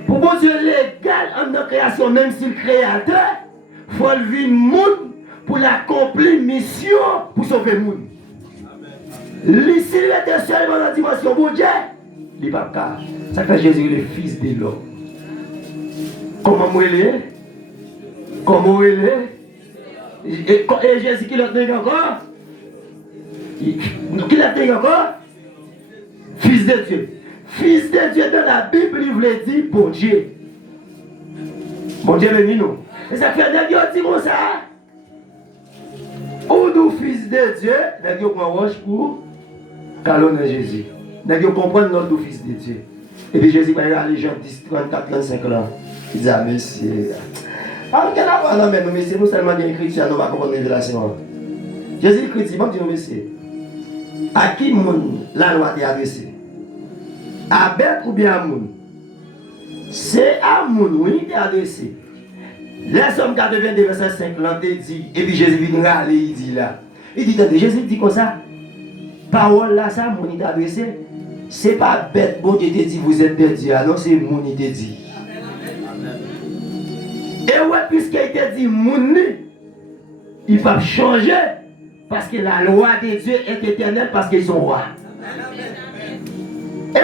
Pour bon Dieu l'égal en notre création, même si le créateur, il faut venir le monde pour l'accomplir mission pour sauver le monde. Ici, il était seul dans la dimension, bon Dieu. Il n'est pas car. Ça fait Jésus le fils de l'homme. Comment il est? Comment il est? Et Jésus qui l'a dit encore? Qui l'a dit encore? Fils de Dieu. Fils de Dieu dans la Bible, il voulait dire bon Dieu. Bon Dieu béni nous. Et ça fait que dit comme ça. Ou nous fils de Dieu, nous prend roche pour calonner Jésus. Nous comprenons notre fils de Dieu. Et puis Jésus va aller Jean 10, 34, 35 ans. Il dit, ah, monsieur. Ah, non, mais nous, messieurs, nous seulement bien écrit, nous ne pas comprendre la révélation. Jésus dit, bon Dieu, messieurs, à qui la loi est adressée? À bête ou bien à moun? C'est à moun, oui, est adressé. Les hommes 82, verset 5, l'ont dit, et puis Jésus vient râler, il dit là. Il dit, Jésus dit comme ça, parole là, ça, moun est adressé. C'est pas bête, bon Dieu te dit, vous êtes de Dieu, non, c'est moun il te dit. Et ouais, puisqu'il a dit moun, il va changer, parce que la loi de Dieu est éternelle, parce qu'ils sont rois. Et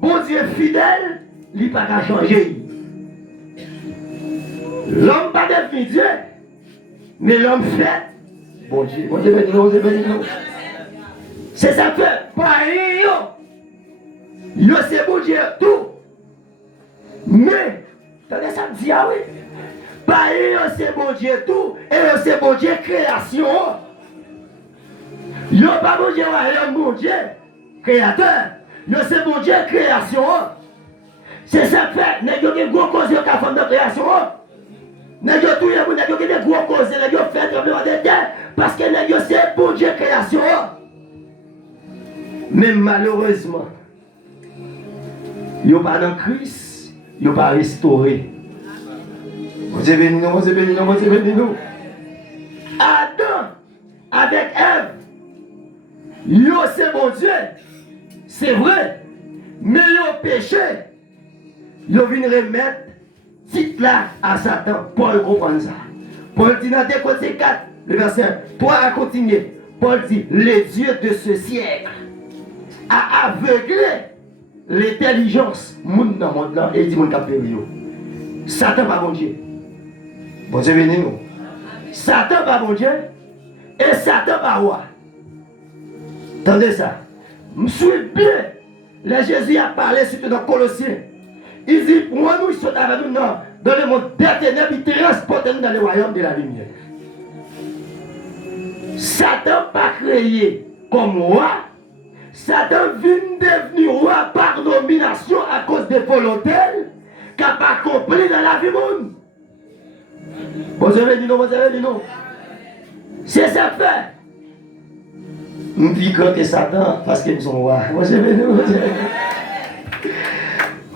bon Dieu fidèle, il n'a pas changer. L'homme pas devenu Dieu, mais l'homme fait. Bon Dieu béni nous. C'est ça que pareil, yo c'est bon Dieu tout. Mais, attendez ça me dit, ah oui, pareil, c'est bon Dieu tout, et c'est bon Dieu création. Yo pas bon Dieu, bon Dieu créateur. Yo c'est bon Dieu création. C'est ça que fait, n'est-ce pas gros cause de la forme de création. N'est-ce pas tout le monde, n'est-ce pas des gros causes, n'est-ce pas fait tremblement de terre, parce que n'est-ce pas c'est bon Dieu création. Mais malheureusement, yo pas dans Christ, yo pas restauré. Vous avez béni nous, vous avez béni nous, vous avez béni nous. Adam avec Ève, yo c'est bon Dieu, c'est vrai, mais yo péché, yo vient remettre titre là à Satan. Paul comprend ça. Paul dit dans 2 Corinthiens 4, le verset 3 à continuer. Paul dit, le Dieu de ce siècle a aveuglé l'intelligence monde dans le monde là et il dit mon cap de Satan pas bon Dieu. Bon Dieu béni nous. Satan pas bon Dieu et Satan pas roi. Attendez ça. Je suis bien. Là Jésus a parlé surtout dans Colossiens. Il dit pour nous ils sont avec nous dans le monde des ténèbres, ils transportent nous dans le royaume de la lumière. Satan pas créé comme roi. Satan vient devenir roi par nomination à cause des volontés qu'il n'a pas accompli dans la vie monde. Vous avez dit non, vous avez dit non. C'est ça fait. Nous disons que Satan parce qu'ils sont rois. Vous avez dit non, vous avez dit.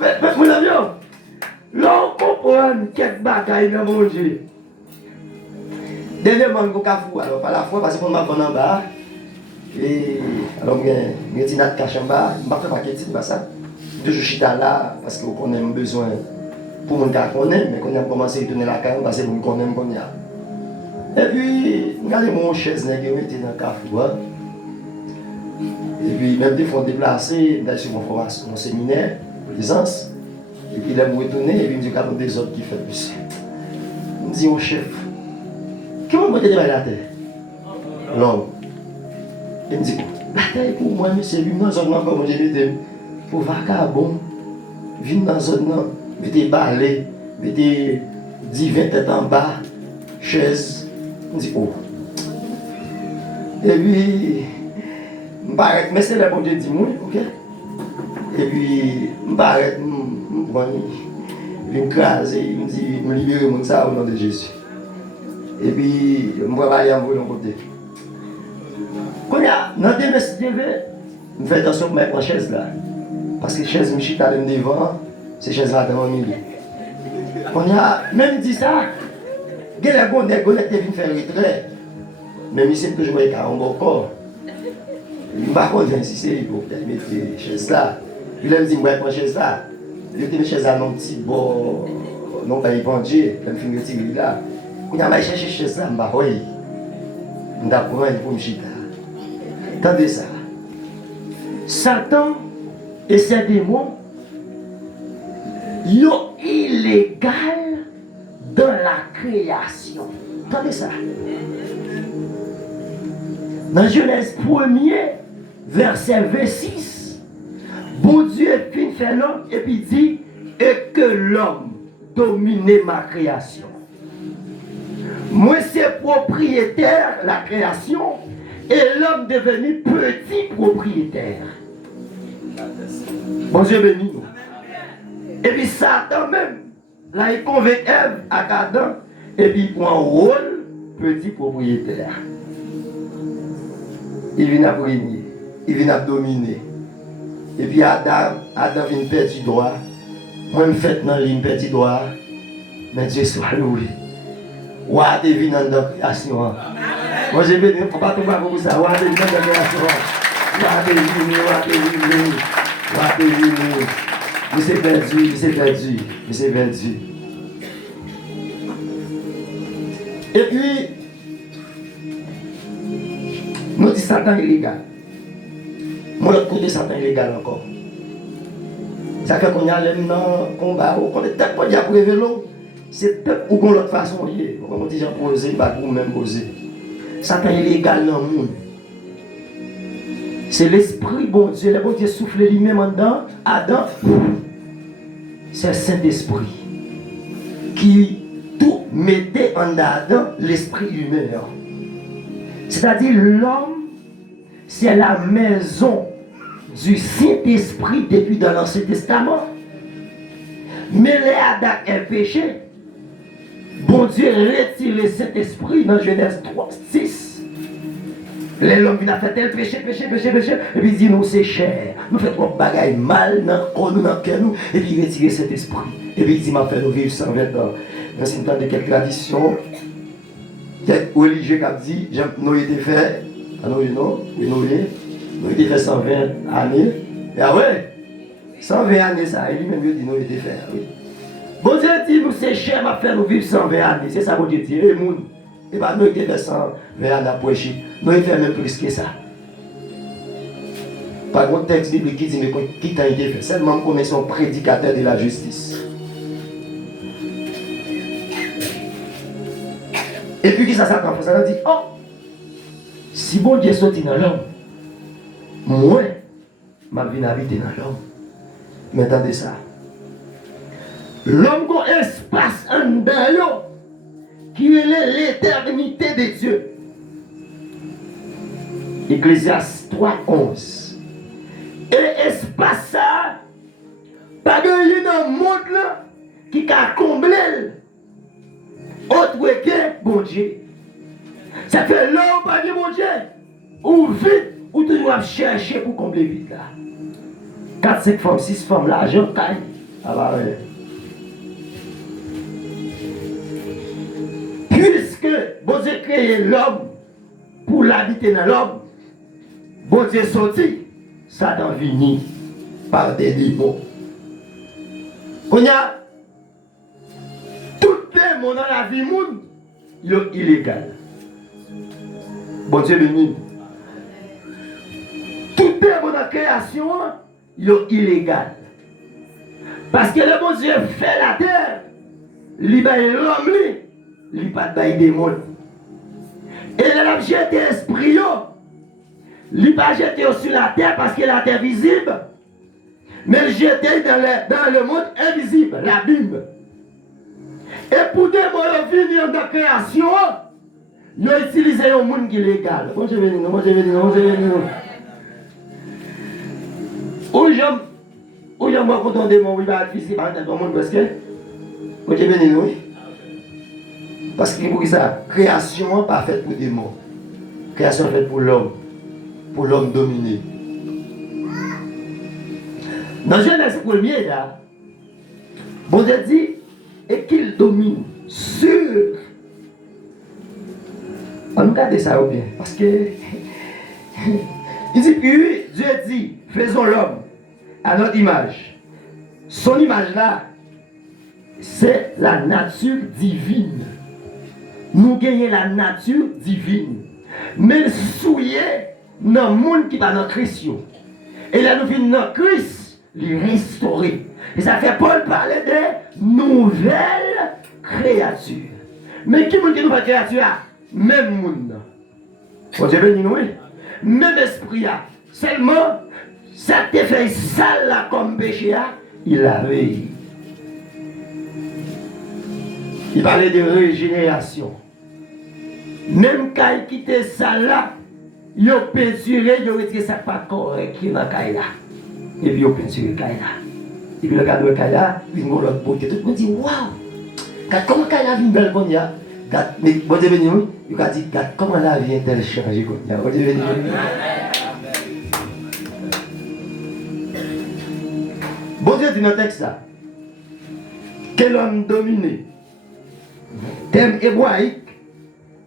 Mais mon ami, là on comprend quelques bagailles dans mon Dieu. Dernièrement, je suis alors par la fois parce qu'on m'a fait en bas. Et alors, je suis dans le cache en bas, je ne fais pas de pas ça. Je suis là parce qu'on a besoin pour mon cas qu'on aime, mais qu'on a commencé à tourner la carrière parce qu'on aime qu'on a. Et puis, regardez mon chaise, je suis dans le café. Et puis, même des fois déplacé, je suis sur mon séminaire, pour l'aisance. Et puis, là, je me retourne et puis, je me dis qu'il y a des autres qui font plus. Je me dis au chef, comment vous avez la terre? Non. Il me dit, la terre pour moi, monsieur, lui, non, seulement comme j'ai dit, pour vagabond, Vin dans la zone, mettez balai, mettez 10-20 têtes en bas, chaise. On dit, oh. Et puis, mais c'est le bon Dieu dit, ok? Et puis, je me crase, il me dit, me libérer mon ça au nom de Jésus. Et puis, je vais aller en volant côté. Quand il y a, dans le DMSTV, je fais attention pour mettre la chaise là. Parce que la chaise, je suis allé devant, c'est chaise là dans le milieu. Quand il y a, même dit ça, il y a des gondes qui viennent faire retrait. Même ici, que je vois un bon corps. Je ne sais pas si c'est pour mettre la chaise là. Il me dit, je vais prendre la chaise là. Je vais mettre la chaise là dans un petit bon. Non, pas y pencher. Je vais me retirer là. Quand il y a cherché la chaise là, je vais prendre. Je vais prendre pour me chiter. Attendez ça. Satan et ses démons, ils sont illégaux dans la création. Attendez ça. Dans Genèse 1er, verset 26, bon Dieu fin fait l'homme et puis dit, et que l'homme domine ma création. Moi c'est propriétaire la création et l'homme devenu petit propriétaire. Bon Dieu béni. Et puis Satan même, là il convainc Ève à Adam et puis il prend un rôle petit propriétaire. Il vient à régner, il vient à dominer. Et puis Adam vient perdre du droit. Moi, je fais dans l'île, perdre du droit. Mais Dieu soit loué. Ouah, tu vis dans la création. Moi, je vais dire, il ne faut pas tomber pour ça. Ouah, tu vis dans la création. Ouah, tu vis, ouah, tu vis. Mais c'est perdu, c'est perdu, c'est perdu. Et puis, nous disons Satan est illégal. Moi, l'autre côté, Satan est illégal encore. Ça fait qu'on a le combat, on est tellement bien pour vélo. C'est peut-être ou l'autre façon liée. Comme on dit, j'ai posé, pas pour même poser. Satan est illégal dans le monde. C'est l'esprit, bon Dieu, le bon Dieu souffle lui-même en dedans. Adam, c'est le Saint-Esprit qui tout mettait en Adam l'esprit humain. C'est-à-dire l'homme, c'est la maison du Saint-Esprit depuis dans l'Ancien Testament. Mais les Adam est péché. Bon Dieu retire le Saint-Esprit dans Genèse 3, 6. L'homme vient à faire tel péché. Et puis il dit nous c'est cher. Nous faisons trop de bagailles mal dans le corps, dans le cœur. Et puis il retire cet esprit. Et puis il dit m'a fait nous vivre 120 ans. Dans une temps de quelques traditions. Quelques religieux qui ont dit, nous avons été fait, nous été fait 120 années. Et ah ouais, 120 années ça, et lui-même dit, nous avons été fait, oui. Bon Dieu dit, nous c'est cher, m'a fait nous vivre 120 années, c'est ça bon Dieu dit, et moun. Et bien nous avons été fait 120 années pour échec, nous avons fait même plus que ça. Par contre, texte biblique qui dit, mais qui t'a été fait, seulement qu'on est son prédicateur de la justice. Et puis, qui ça Satan fait? Ça dit, oh, si bon Dieu sorti dans l'homme, moi, ma vie habité dans l'homme. Mais attendez ça. L'homme a un espace en dedans qui est l'éternité de Dieu. Ecclésiaste 3:11. Et espace ça, pas de rien dans le monde là, qui a comblé. Autre que bon Dieu. Ça fait l'homme pas de bon Dieu. Ou vite, ou tu dois chercher pour combler vite là. 4, 5 femmes, 6 femmes là, je taille. Ah bah ouais. Puisque bon Dieu créé l'homme pour l'habiter dans l'homme, bon Dieu sorti, Satan vini par des démons. Qu'on y a mon dans la vie monde, il est illégal. Bon Dieu béni. Tout est bon dans la création, il est illégal. Parce que le bon Dieu fait la terre, il va l'homme, il va pas des démons. Et il jeté l'esprit, il va jeter sur la terre parce que la terre visible. mais jeté dans le monde invisible, l'abîme. Et pour venir dans la création, ils ont utilisé un monde qui est légal. Moi, je vais dire, moi, je vais dire, moi, je vais dire. Où j'aime moi quand on démon, il va être difficile par tout le monde parce que, moi, je vais dire, oui. Parce que pour ça, création n'est pas faite pour des démons. Création est faite pour l'homme dominé. Dans Genèse 1er, là, bon Dieu dit, et qu'il domine sur. On nous garde ça bien, parce que il dit, puis Dieu dit, faisons l'homme à notre image. Son image là, c'est la nature divine. Nous gagnons la nature divine. Mais souillé dans le monde qui va dans Christ. Et là, nous venons dans Christ, les restaurer. Et ça fait Paul parler de nouvelles créatures. Mais qui est une nouvelle créature? Même monde. Bon Dieu béni nous. Même esprit. Seulement, ça te fait sale là comme péché. Il avait. Il parlait de régénération. Même quand il quitte ça là, il a peinturé, il a retiré ça pas correct qui est dans la là. Et puis il a peinturé la là. Et puis le gars de la là, il a l'autre beauté. Tout le monde dit waouh! Comment la vie est belle comme ça? Mais bon Dieu béni, il a dit comment la vie est-elle changée comme ça? Bon Dieu béni. Bon Dieu dit dans le texte là, quel homme dominé? Thème hébraïque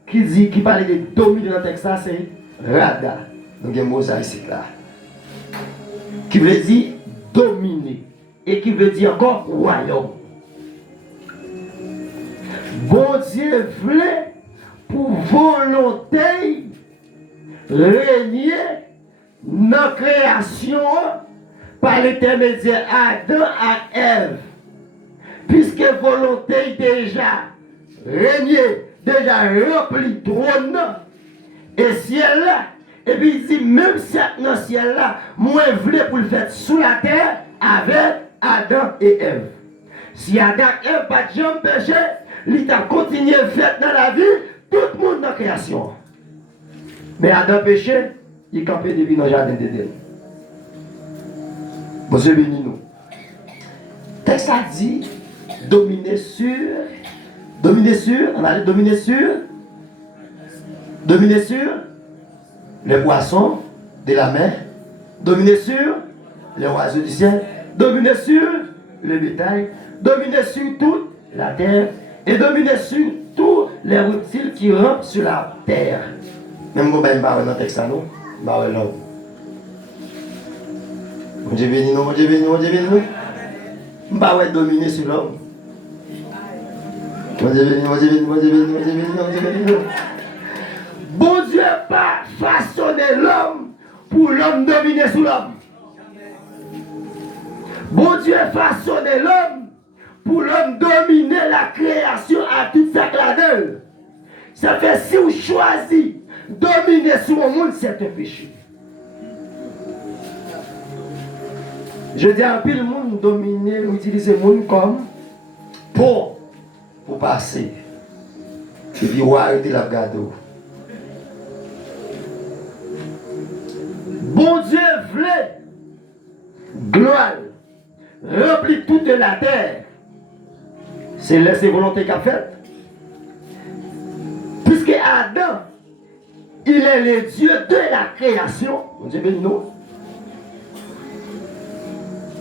qui parle de dominer dans le texte là, c'est Rada. Donc il y a un mot ça ici là. Qui veut dire dominer. Et qui veut dire encore royaume. Bon Dieu voulait pour volonté régner dans la création par l'intermédiaire Adam à Ève. Puisque volonté déjà régné, déjà rempli trône et ciel là. Et puis il dit même si dans le ciel là, moi je voulais pour le faire sous la terre avec Adam et Ève. Si Adam et Ève pas de jambe péché, il a continué à faire dans la vie, tout le monde dans la création. Mais Adam péché, il campait depuis dans le jardin d'Éden. Monsieur béni nous. Texte a dit dominer sur, on a dit dominer sur les poissons de la mer, dominer sur les oiseaux du ciel, dominer sur le bétail, dominer sur toute la terre et dominer sur tous les reptiles qui rampent sur la terre. Même quand on parle dans le texte, non? On parle là. Mon Dieu béni nous, mon Dieu béni nous, mon Dieu béni nous. On parle dominer sur l'homme. Mon Dieu béni, mon Dieu béni, mon Dieu béni, mon Dieu béni, mon Dieu béni. Bon Dieu pas façonné l'homme pour l'homme dominer sur l'homme. Bon Dieu façonné l'homme pour l'homme dominer la création à toute sa cladelle. Ça fait si vous choisissez dominer sur le monde, c'est un péché. Je dis à plus le monde dominer, utiliser le monde comme pour passer. Et puis on arrêter la gado. Bon Dieu voulait gloire, remplir toute la terre. C'est ses volontés qu'a fait. Puisque Adam, il est le Dieu de la création. Bon Dieu béni nous.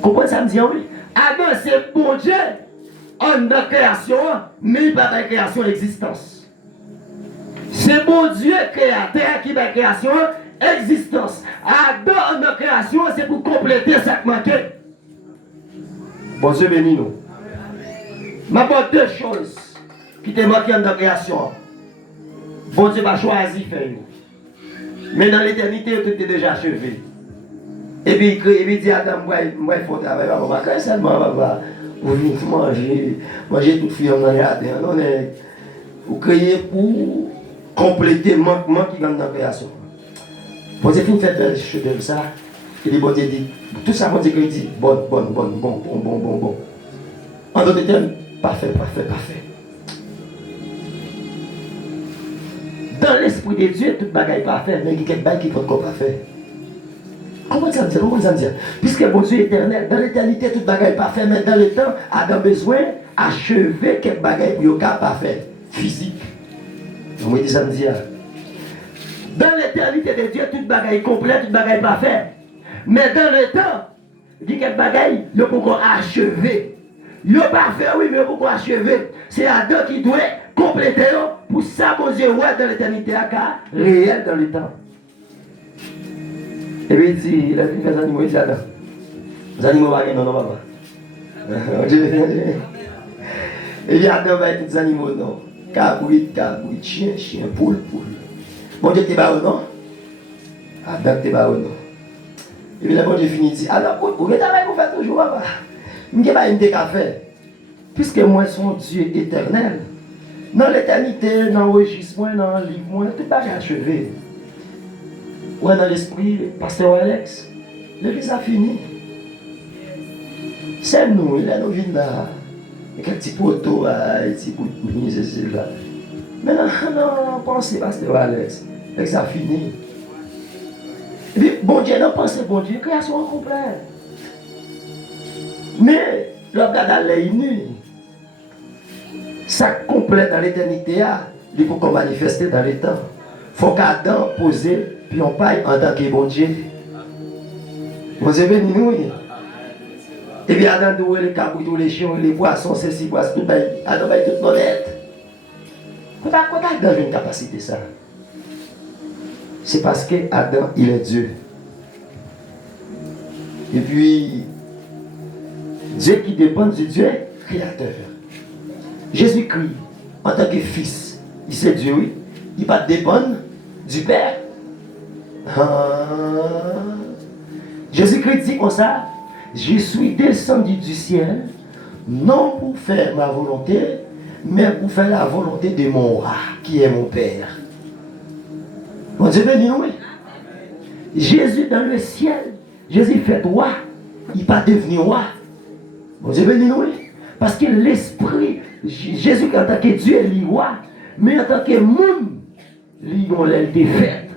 Comprenez ça me dit oui? Adam c'est bon Dieu en la création, mais il pas de création existence. C'est bon Dieu créateur qui va création existence. Adam en la création, c'est pour compléter ce qui manquait. Bon Dieu béni nous. M'apporte deux choses qui te manquent dans la création. Bon Dieu va choisir faire. Mais dans l'éternité, tout est déjà achevé. Et puis il dit à Adam, moi il faut travailler, on va faire seulement, vous venez manger toute fille dans le jardin. Vous créez pour compléter le manquement qui est dans la création. Bon Dieu, vous faites belle chose comme ça. Et bon Dieu dit, tout ça, bon Dieu dit, bon. En d'autres termes, parfait. Dans l'esprit de Dieu, tout bagaille parfait, mais il y a quelques bagailles qui ne sont pas parfait. Comment ça me dit? Puisque bon Dieu est éternel, dans l'éternité, tout bagaille parfait, mais dans le temps, Adam a besoin d'achever quelques bagailles pour qu'il parfait, physique. Vous me dites ça me dit. Dans l'éternité de Dieu, tout bagaille complet, tout bagaille parfait. Mais dans le temps, il dit quelques bagailles, il faut achever. Il est parfait, oui, mais il faut achever. C'est Adam qui doit compléter pour ça, bon Dieu, ouais, dans l'éternité, réel dans le temps. Et puis il dit, il a dit les animaux, il dit Adam. Les animaux va non, papa. Et il dit Adam va être des animaux, non. Cabrit, chien, poule. Bon Dieu, t'es barreau, non? Adam, t'es barreau, non? Et puis là, bon Dieu finit, il dit, alors, vous faites toujours, papa. Je ne vais pas une café. Puisque moi, son Dieu éternel, dans l'éternité, dans l'enregistrement, dans le livre, tout va achevé. Ouais, dans l'esprit, pasteur Alex, l'église a fini. C'est nous, il a nos vies là. Il y a un petit poteau, un petit bout de nuit, c'est là. Mais non, pensez, pasteur Alex, l'église a fini. Et puis, bon Dieu, non, pensez, bon Dieu, création complète. Mais, l'organe est nu. Ça complète dans l'éternité, il faut qu'on manifeste dans les temps. Il faut qu'Adam pose, puis on paille en tant que bon Dieu. Vous avez dit nous. Et puis Adam doit les cabouilles, les chiens, les poissons, ceci, poissons, tout Adam va être tout honnête. Quand Adam a une capacité ça, c'est parce que Adam, il est Dieu. Et puis, Dieu qui dépend du Dieu créateur. Jésus-Christ, en tant que fils, il sait Dieu, oui. Il va dépendre du Père. Jésus-Christ dit comme ça, je suis descendu du ciel, non pour faire ma volonté, mais pour faire la volonté de mon roi, qui est mon Père. Bon Dieu béni, oui. Jésus dans le ciel, Jésus fait roi, il va devenir roi. Bon Dieu béni, oui. Parce que l'esprit, Jésus en tant que Dieu est roi, mais en tant que monde, il a été fait.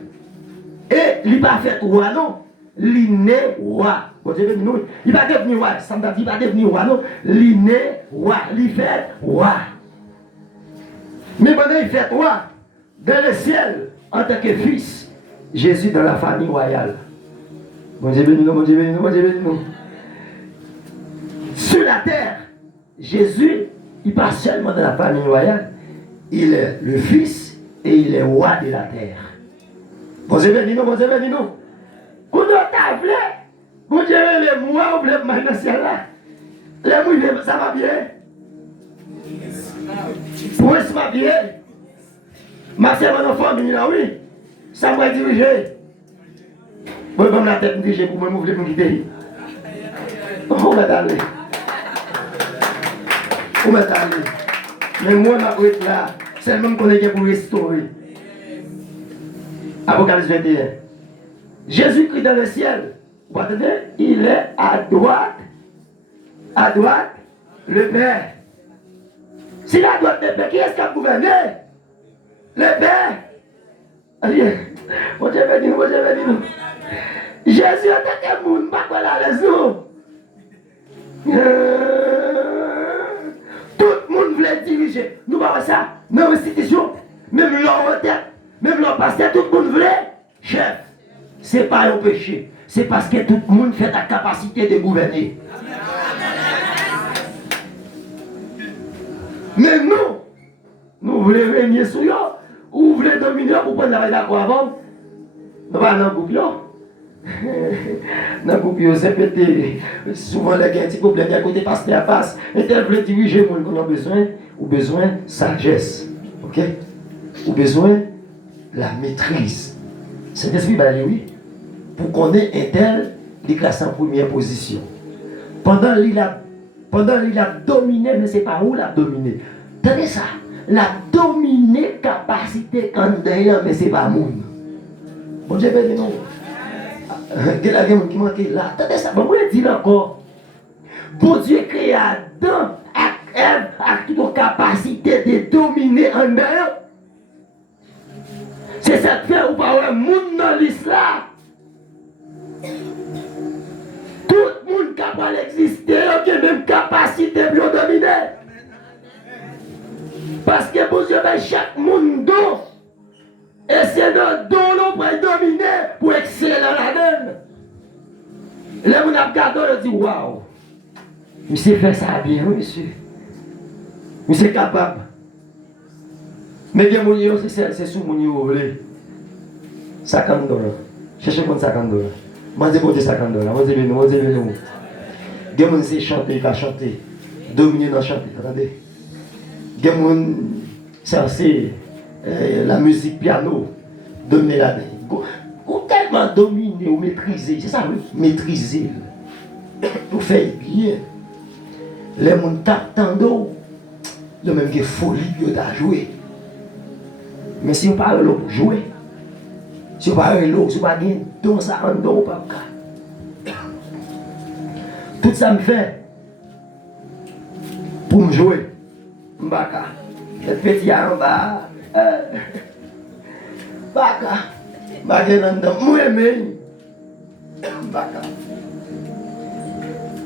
Et il n'est pas fait roi, non. Il est roi. Bon Dieu béni, oui. Il va devenir roi. Ça me dit, il va devenir roi, non. Il est roi. Il fait roi. Mais pendant il fait roi, dans le ciel, en tant que fils, Jésus dans la famille royale. Bon Dieu béni, bon Dieu béni, bon Dieu béni. Sur la terre, Jésus, il passe seulement dans la famille royale. Il est le fils et il est roi de la terre. Bon Dieu béni, bon Dieu béni. Quand on t'a appelé, bon Dieu béni, moi, on voulait me dans ciel là. Les mouilles, ça va bien. Pour ça va bien. Ma sœur, mon enfant, là, oui. Ça va diriger. Bon, comme la tête me dirige pour moi, je voulais me quitter. On va aller. On va aller. Mais moi, ma être là, c'est le même qu'on est pour restaurer. Apocalypse 21. Jésus-Christ dans le ciel, vous entendez? Il est à droite, le Père. S'il est à droite le Père, qui est-ce qui a gouverné? Le Père. Bon Dieu béni, bon Dieu béni. Jésus était un monde, pas quoi la raison. Tout le monde voulait diriger. Nous voyons ça, même institution, même leur tête, même leur pasteur, tout le monde voulait chef. Ce n'est pas un péché. C'est parce que tout le monde fait la capacité de gouverner. Mais nous voulons régner sur eux, ou vous voulez dominer pour prendre la d'accord avant. Nous allons dans le groupe. Dans le groupe, c'est pété. Souvent, les gens ont des problèmes à côté parce qu'il y a passe. Et tel veut diriger, qu'on a besoin, ou besoin de sagesse. Ok? Ou besoin de la maîtrise. C'est esprit oui. Pour qu'on ait un tel, il classe en première position. Pendant qu'il a dominé, mais ce n'est pas où il a dominé. Tenez ça. La dominé capacité quand d'ailleurs, mais ce n'est pas monde. Bon Dieu béni nous. Il y a des gens qui manquent là. Attendez ça, bon, moi je dis encore. Bon Dieu créé Adam avec Ève avec toute la capacité de dominer en dehors. C'est ça qui fait ou pas un monde dans l'islam. Tout le monde capable d'exister, il a même capacité de dominer. Parce que bon Dieu met chaque monde don. Et c'est dans don qu'on peut dominer pour exceller dans la donne. Là, on a regardé, on a dit waouh. Monsieur fait ça bien, oui, monsieur. Monsieur est capable. Mais bien, c'est sous mon niveau, 50 $. Cherchez pour 50 $. Moi, je dis 50 $. Moi, je dis non, moi, je dis non. Il y a des gens qui chantent, dominer dans chanter, attendez. Il y a des gens censés la musique piano, dominer la donne. Ou tellement dominer ou maîtriser, c'est ça, oui, maîtriser. Pour faire bien. Les gens tapent d'eau, le même qui est folie, il a joué. Mais si vous parlez pour jouer, si vous parlez l'eau, si vous parlez dans ça en dos, pas tout ça me fait pour me jouer. Mbaka. Le petit en bas. Mbaka. Mbaka dans le moi-même. Mbaka.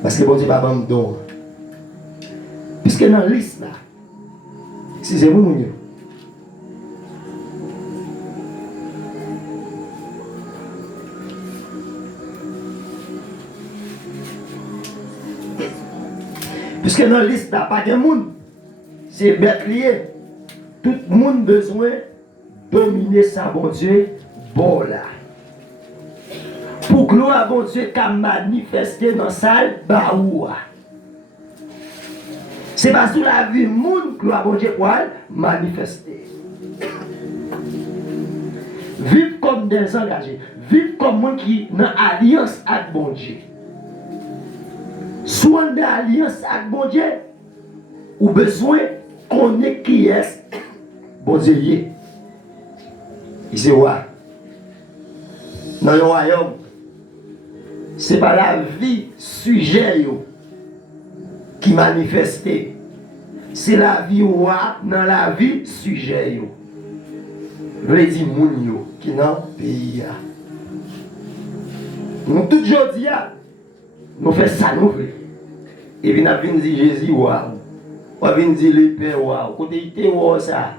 Parce que bon Dieu va me donner. Puisque dans la liste là, excusez-moi, mon Dieu. Puisque dans la liste là, pas de monde, c'est bête lié. Tout le monde a besoin de dominer ça, bon Dieu, bon là. Pour gloire, bon Dieu, qu'a manifesté dans la salle, baoua. C'est parce que la vie monde gloire bon Dieu pour manifester. Vivre comme des engagés, vivre comme moi qui dans alliance avec bon Dieu. Soit dans alliance avec bon Dieu, ou besoin qu'on ait qui est bon Dieu. Il sait quoi? Dans le royaume, c'est pas la vie sujet qui manifeste. C'est la vie roi dans la vie sujet. Je veux dire, moun qui dans le pays. Nous, tout aujourd'hui, nous faisons ça, nous faisons. Et puis, nous venons dire Jésus, waouh. On vient dire le Père, waouh. Côté, il était waouh, ça.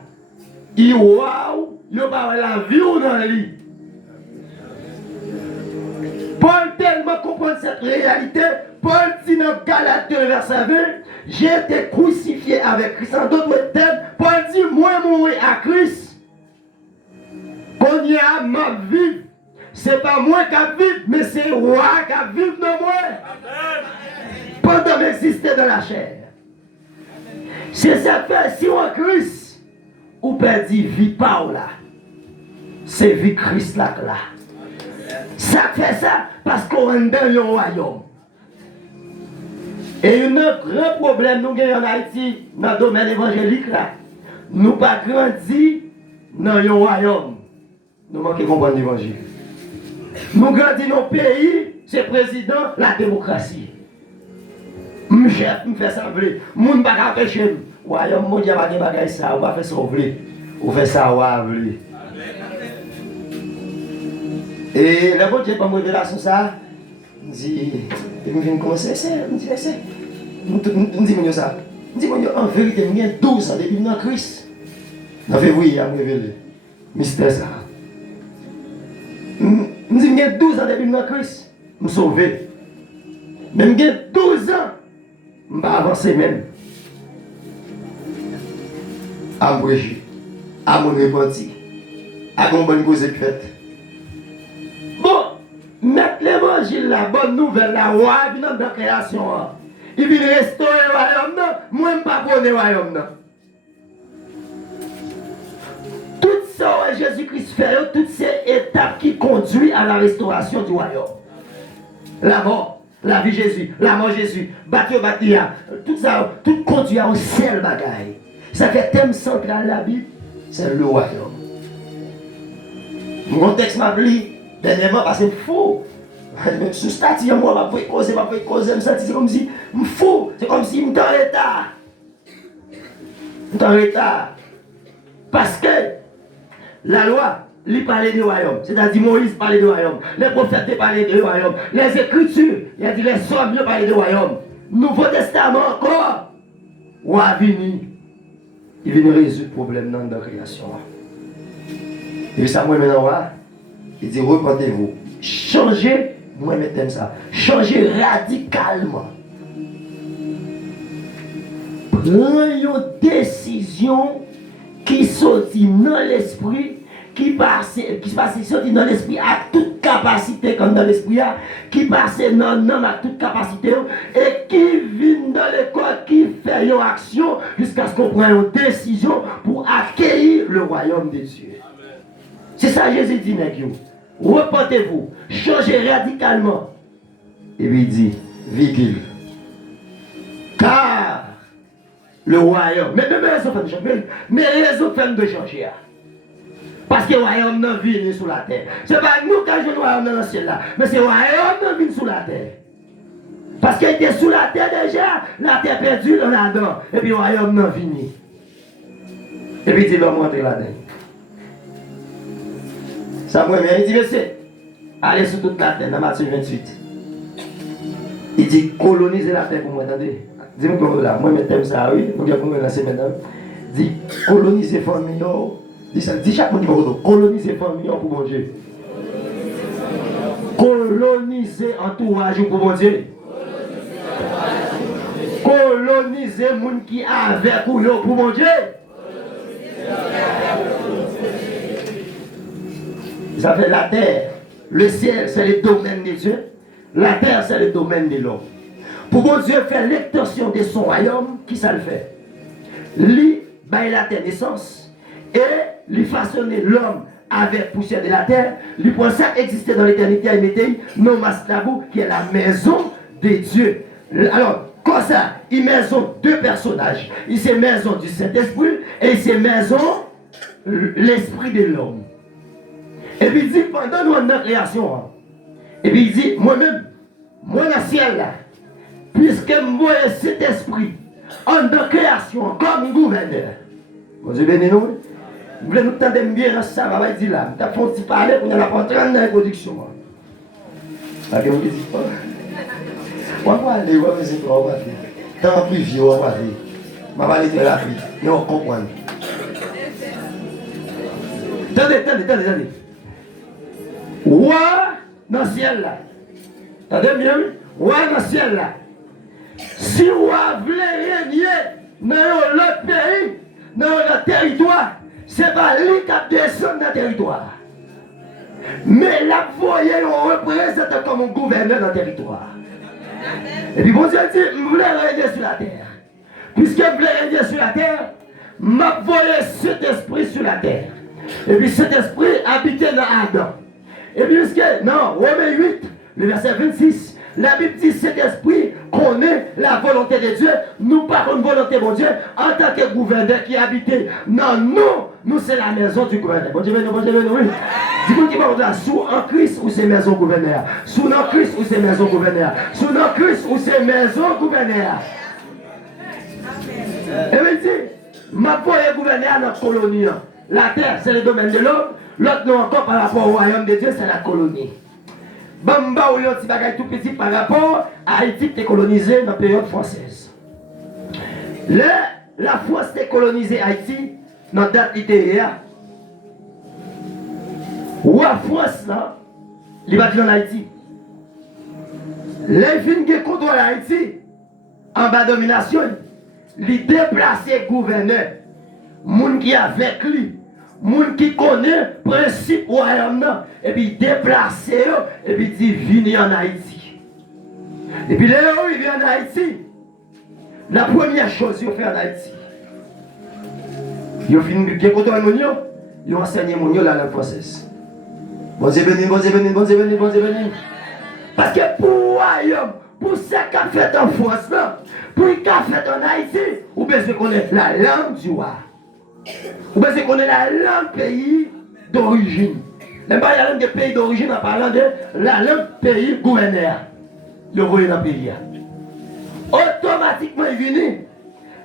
Il waouh, il n'y a pas la vie dans le lit. Paul tellement comprendre cette réalité, Paul dit dans Galates 2, verset 20, j'ai été crucifié avec Christ. En d'autres termes, Paul dit, moi mourir à Christ. Qu'on y a ma vie. C'est pas moi qui vis, mais c'est roi qui vit dans moi. Pendant m'exister dans la chair. C'est ça fait si on Christ, ou perdit vie par là. C'est vie Christ là. Ça fait ça parce qu'on est dans le royaume. Et un grand problème nous avons en Haïti, dans le domaine évangélique là, nous pas grandi dans le royaume. Nous manquons de comprendre l'évangile. Nous grandissons dans le pays, c'est président, la démocratie. Chef, je fais ça, je ne peux pas empêcher. Royaume, je ne peux pas faire ça, on va faire ça, on fait ça, on va faire. Et le bon Dieu, pour me révéler ça, je dis, je viens commencer, je dis, je dis, ça. Je dis, en vérité, je suis 12 ans depuis dans Christ. Dans février, il a révélé. Mystère ça. Je dis, je suis 12 ans depuis dans Christ. Je suis sauvé. Mais je suis 12 ans, je ne vais pas avancer même. À me bréger, à me repentir, à une bonne cause faite. Bon, mettre l'évangile, la bonne nouvelle, la roi, il vient dans la création. Il vient restaurer le royaume, moi, je ne pas prendre le royaume. Tout ça, Jésus-Christ fait, toutes ces étapes qui conduisent à la restauration du royaume. La mort, la vie Jésus, la mort Jésus, bâtir, tout ça, tout conduit à un seul bagaille. Ça fait thème central de la Bible, c'est le royaume. Mon texte m'a dit, dernièrement, parce que c'est faux. Ce statut, moi, je vais causer, c'est comme si je suis fou, c'est comme si je suis en retard. Je suis en retard. Parce que la loi, il parlait du royaume. C'est-à-dire Moïse parlait du royaume. Les prophètes parlaient du royaume. Les Écritures, il a dit les sommes, ils parlaient du royaume. Nouveau Testament encore. Ou a venu. Il vient résoudre le problème dans la création. Et ça, moi, maintenant, il dit repentez-vous. Changez, moi, mettez ça. Changez radicalement. Prenez une décision qui sortit dans l'esprit, qui passe sorti dans l'esprit à toute capacité comme dans l'esprit, qui passe dans l'homme à toute capacité, et qui vient dans le corps, qui fait une action jusqu'à ce qu'on prenne une décision pour accueillir le royaume de Dieu. C'est ça Jésus dit, nègre. Repentez-vous, changez radicalement. Et puis il dit, virgule. Car le royaume, mais raison de changer, mais raison de changer. Parce que le royaume n'a venu sur la terre. Ce n'est pas nous qui avons le royaume dans le ciel là, mais c'est le royaume qui venu sur la terre. Parce qu'il était sous la terre déjà, la terre perdue dans la dedans et puis le royaume n'a venu. Et puis il dit l'homme rentre là-dedans. Ça moi il dit verset. Allez sur toute la terre dans Matthieu 28. Il dit coloniser la terre pour moi, attendez. Dis-moi comment là, moi je t'aime ça, oui, vous avez compris la semaine maintenant. Dis coloniser famille, dis chaque monde qui coloniser famille pour mon Dieu. Coloniser entourage pour mon Dieu. Coloniser les gens qui avec pour mon Dieu. Ça fait la terre. Le ciel, c'est le domaine de Dieu. La terre, c'est le domaine de l'homme. Pour mon Dieu faire l'extension de son royaume, qui ça le fait? Lui, il la terre naissance et lui façonner l'homme avec poussière de la terre. Lui pour ça exister dans l'éternité, il mettait non Mastabou, qui est la maison de Dieu. Alors, comme ça, il maison deux personnages. Il c'est maison du Saint-Esprit et il c'est maison l'esprit de l'homme. Et puis il dit, pendant nous en création, et puis il dit, moi-même, moi dans le ciel là, puisque moi cet esprit, en création, comme gouverneur. Bon Dieu béni nous. Vous voulez nous tenter bien ça, va dire là. Nous avons fait parler pour nous la prendre dans la production. Pas que vous dites pas. On va aller voir mes étoiles, on va aller. Dans plus vieux, on va aller. On va aller de la vie. Et on comprend. Attendez. Roi dans le ciel là. Attendez bien, roi dans le ciel là. Si roi voulait régner dans l'autre pays, dans notre territoire, c'est pas lui qui descend dans le territoire. Mais la voyez, on représente comme un gouverneur dans le territoire. Et puis bon Dieu dit, je voulais régner sur la terre. Puisque je voulais régner sur la terre, je voyais cet esprit sur la terre. Et puis cet esprit habitait dans Adam. Et puis puisque, non, Romains 8, le verset 26, la Bible dit cet esprit connaît la volonté de Dieu. Nous par une volonté de Dieu en tant que gouverneur qui habitait. Non, nous c'est la maison du gouverneur. Bon Dieu, oui. Dis-moi qui va sous en Christ ou c'est maison gouverneur. Sous en Christ ou c'est maison gouverneur. Sous en Christ ou c'est maison gouverneur. Et bien il dit, ma voyée gouverneur dans la colonie. La terre c'est le domaine de l'homme. L'autre nom encore par rapport au royaume de Dieu c'est la colonie. Bamba ou l'autre bagage tout petit par rapport à Haïti qui est colonisé dans la période française. La France est colonisée Haïti dans la date littéraire. Ou la France là, il va dire en Haïti. Les films qui contrôlent Haïti en bas domination, il déplace gouverneur, moun qui avec lui. Moun qui connaît le principe royaume, et puis déplacer, et puis dit venir en Haïti. Et puis là où il vient en Haïti, la première chose qu'il fait en Haïti, il finit de contrôler mon yon, il enseigne mon yon la langue française. Bon Dieu béni. Parce que pour le royaume, pour ce qu'a fait en France, pour ce qu'a fait en Haïti, vous devez connaître la langue du roi. Ou bien c'est qu'on est dans le pays d'origine. Même pas la langue des pays d'origine en parlant de la langue pays gouverneur. Le voyez dans le pays. Automatiquement, il vient,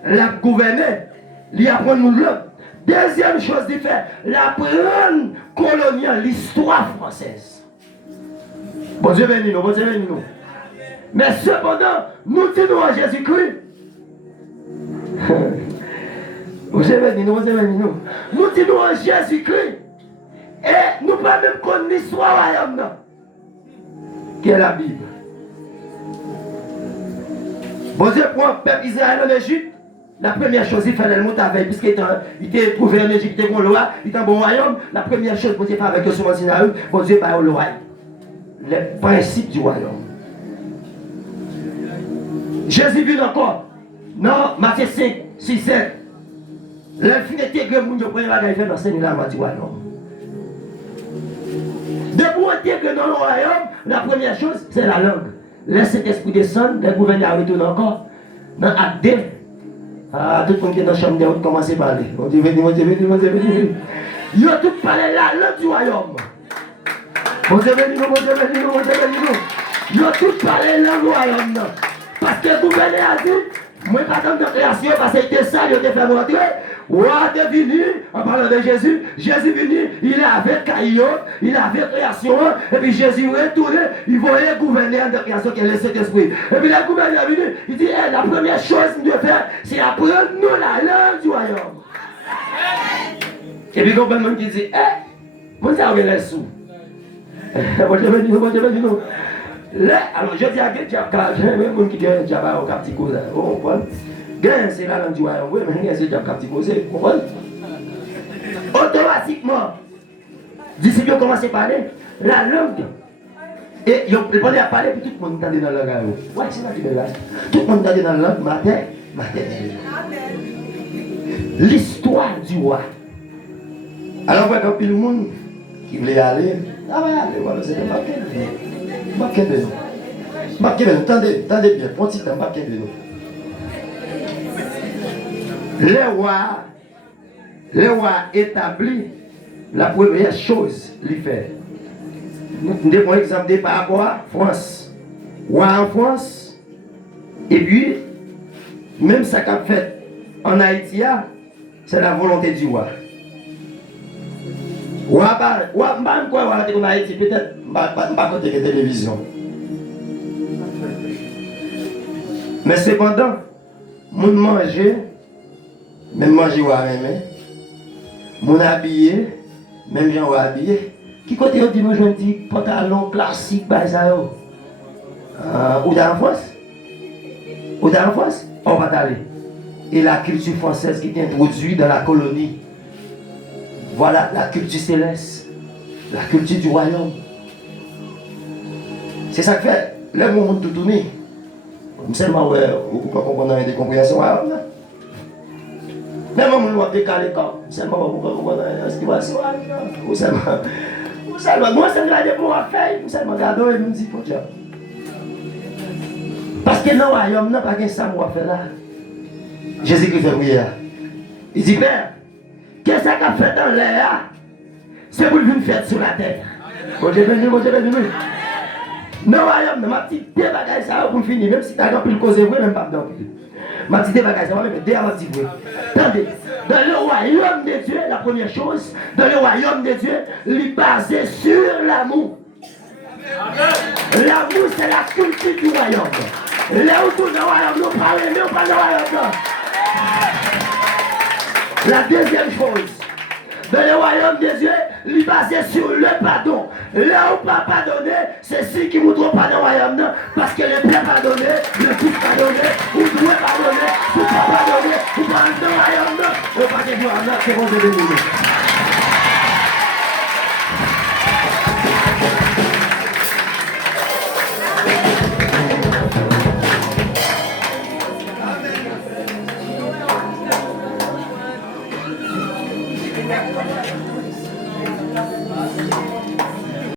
la gouverneur, il apprend nous langue. Deuxième chose qu'il fait, la prendre coloniale, l'histoire française. Bon Dieu béni nous, bon Dieu béni nous. Mais cependant, nous disons en Jésus-Christ. Bon Dieu béni nous, bon Dieu béni nous. Nous disons en Jésus-Christ. Et nous ne pouvons même connaître l'histoire royaume, qui est la Bible. Bon Dieu prend le peuple Israël en Égypte. La première chose, il fallait le monter avec, puisqu'il était trouvé en Égypte, il était bon loi, il était un bon royaume. La première chose, bon Dieu fait avec eux sur le Sinaï, bon Dieu va au royaume. Le principe du royaume. Jésus vit encore. Non, Matthieu 5, 6, 7. L'infinité que nous prenons la fait dans ce niveau du royaume. De pour intégrer dans le royaume, la première chose, c'est la langue. Laisse cet esprit descendre, le gouverneur retourne encore. Dans Acte 2. Ah, tout le monde qui est dans la chambre de haute commence à parler. On dit, venez, on dit, venez, on dit, venez. Ils ont tous parlé la langue du royaume. On dit, venez, on dit, venez, on dit, venez. Ils ont tous parlé la langue du royaume. Parce que le gouverneur a dit, moi, pas tant de création, parce que c'était ça, il a fait rentrer. Roi est venu, en parlant de Jésus, Jésus est venu, il avait Caillot, il avait création, et puis Jésus est retourné, il voyait le gouverneur de création qui est le Saint-Esprit. Et puis le gouverneur est venu, il dit, hey, la première chose que nous devons faire, c'est apprendre nous la langue du royaume. Et puis le gouverneur qui dit, hé, moi ça les sous. Bon Dieu béni nous, bon Dieu béni nous. Alors je dis à quelqu'un qui dit, j'ai pas au cap petit cause, vous comprenez? C'est la langue du royaume, oui, mais c'est déjà un petit cause, vous comprenez? Automatiquement, disciples ont commencé à parler la langue. Et ils ont répondu à parler, puis tout le monde entendait dans la langue. Ouais, c'est là qui est là. Tout le monde entendait dans la langue maternelle. L'histoire du roi. Alors, quand tout le monde qui voulait aller, ah ouais, allez, voilà, c'est un paquet de nous. Paquet de nous. Paquet de nous, attendez bien, prends un paquet de nous. Le roi établit la première chose qu'il fait. Nous avons un exemple par rapport à France. Roi en France, et puis, même ça qu'a fait en Haïti, c'est la volonté du roi. Roi, en Haïti, peut-être, pas côté de télévision. Mais cependant, nous mangeons. Même manger ou à même, mon habillé, même gens ou habillé. Qui côté on dit nous je dis pantalon classique bazar. Ou dans la France? Ou dans la France? On va aller. Et la culture française qui est introduite dans la colonie. Voilà la culture céleste, la culture du royaume. C'est ça que fait le monde tout tourner. Seulement ouais, vous comprenez des compréhensions. Même si on décalé comme seulement vous comprenez ce qui va se passer. Ou seulement, moi c'est regarder pour la feuille, ou seulement regarder et nous dire pour Dieu. Parce que dans le royaume, n'a pas de ça qu'on va faire là. Jésus-Christ fait prière. Il dit, Père, qu'est-ce qu'il a fait dans l'air? C'est pour une fête sur la terre. Bon Dieu béni, bon Dieu béni. Dans le royaume, ma petite bagaille, ça va pour finir, même si tu as rempli le cause vrai, même pas dedans. Ma petite bagaille, ça va même dire à ma petite vrai. Attendez, dans le royaume de Dieu, la première chose, dans le royaume de Dieu, il est basé sur l'amour. L'amour, c'est la culture du royaume. Là où tout le royaume, nous parlons, mais on parle du royaume. La deuxième chose, dans le royaume de Dieu, il est basé sur le pardon. Là où pas pardonner, c'est ce qui vous trouve pas dans le royaume, parce que le Père pardonné, le Fils pardonné, vous devez pardonner, vous ne pouvez pas pardonner, vous parlez dans le royaume, vous ne pouvez pas pardonner, c'est bon de venir.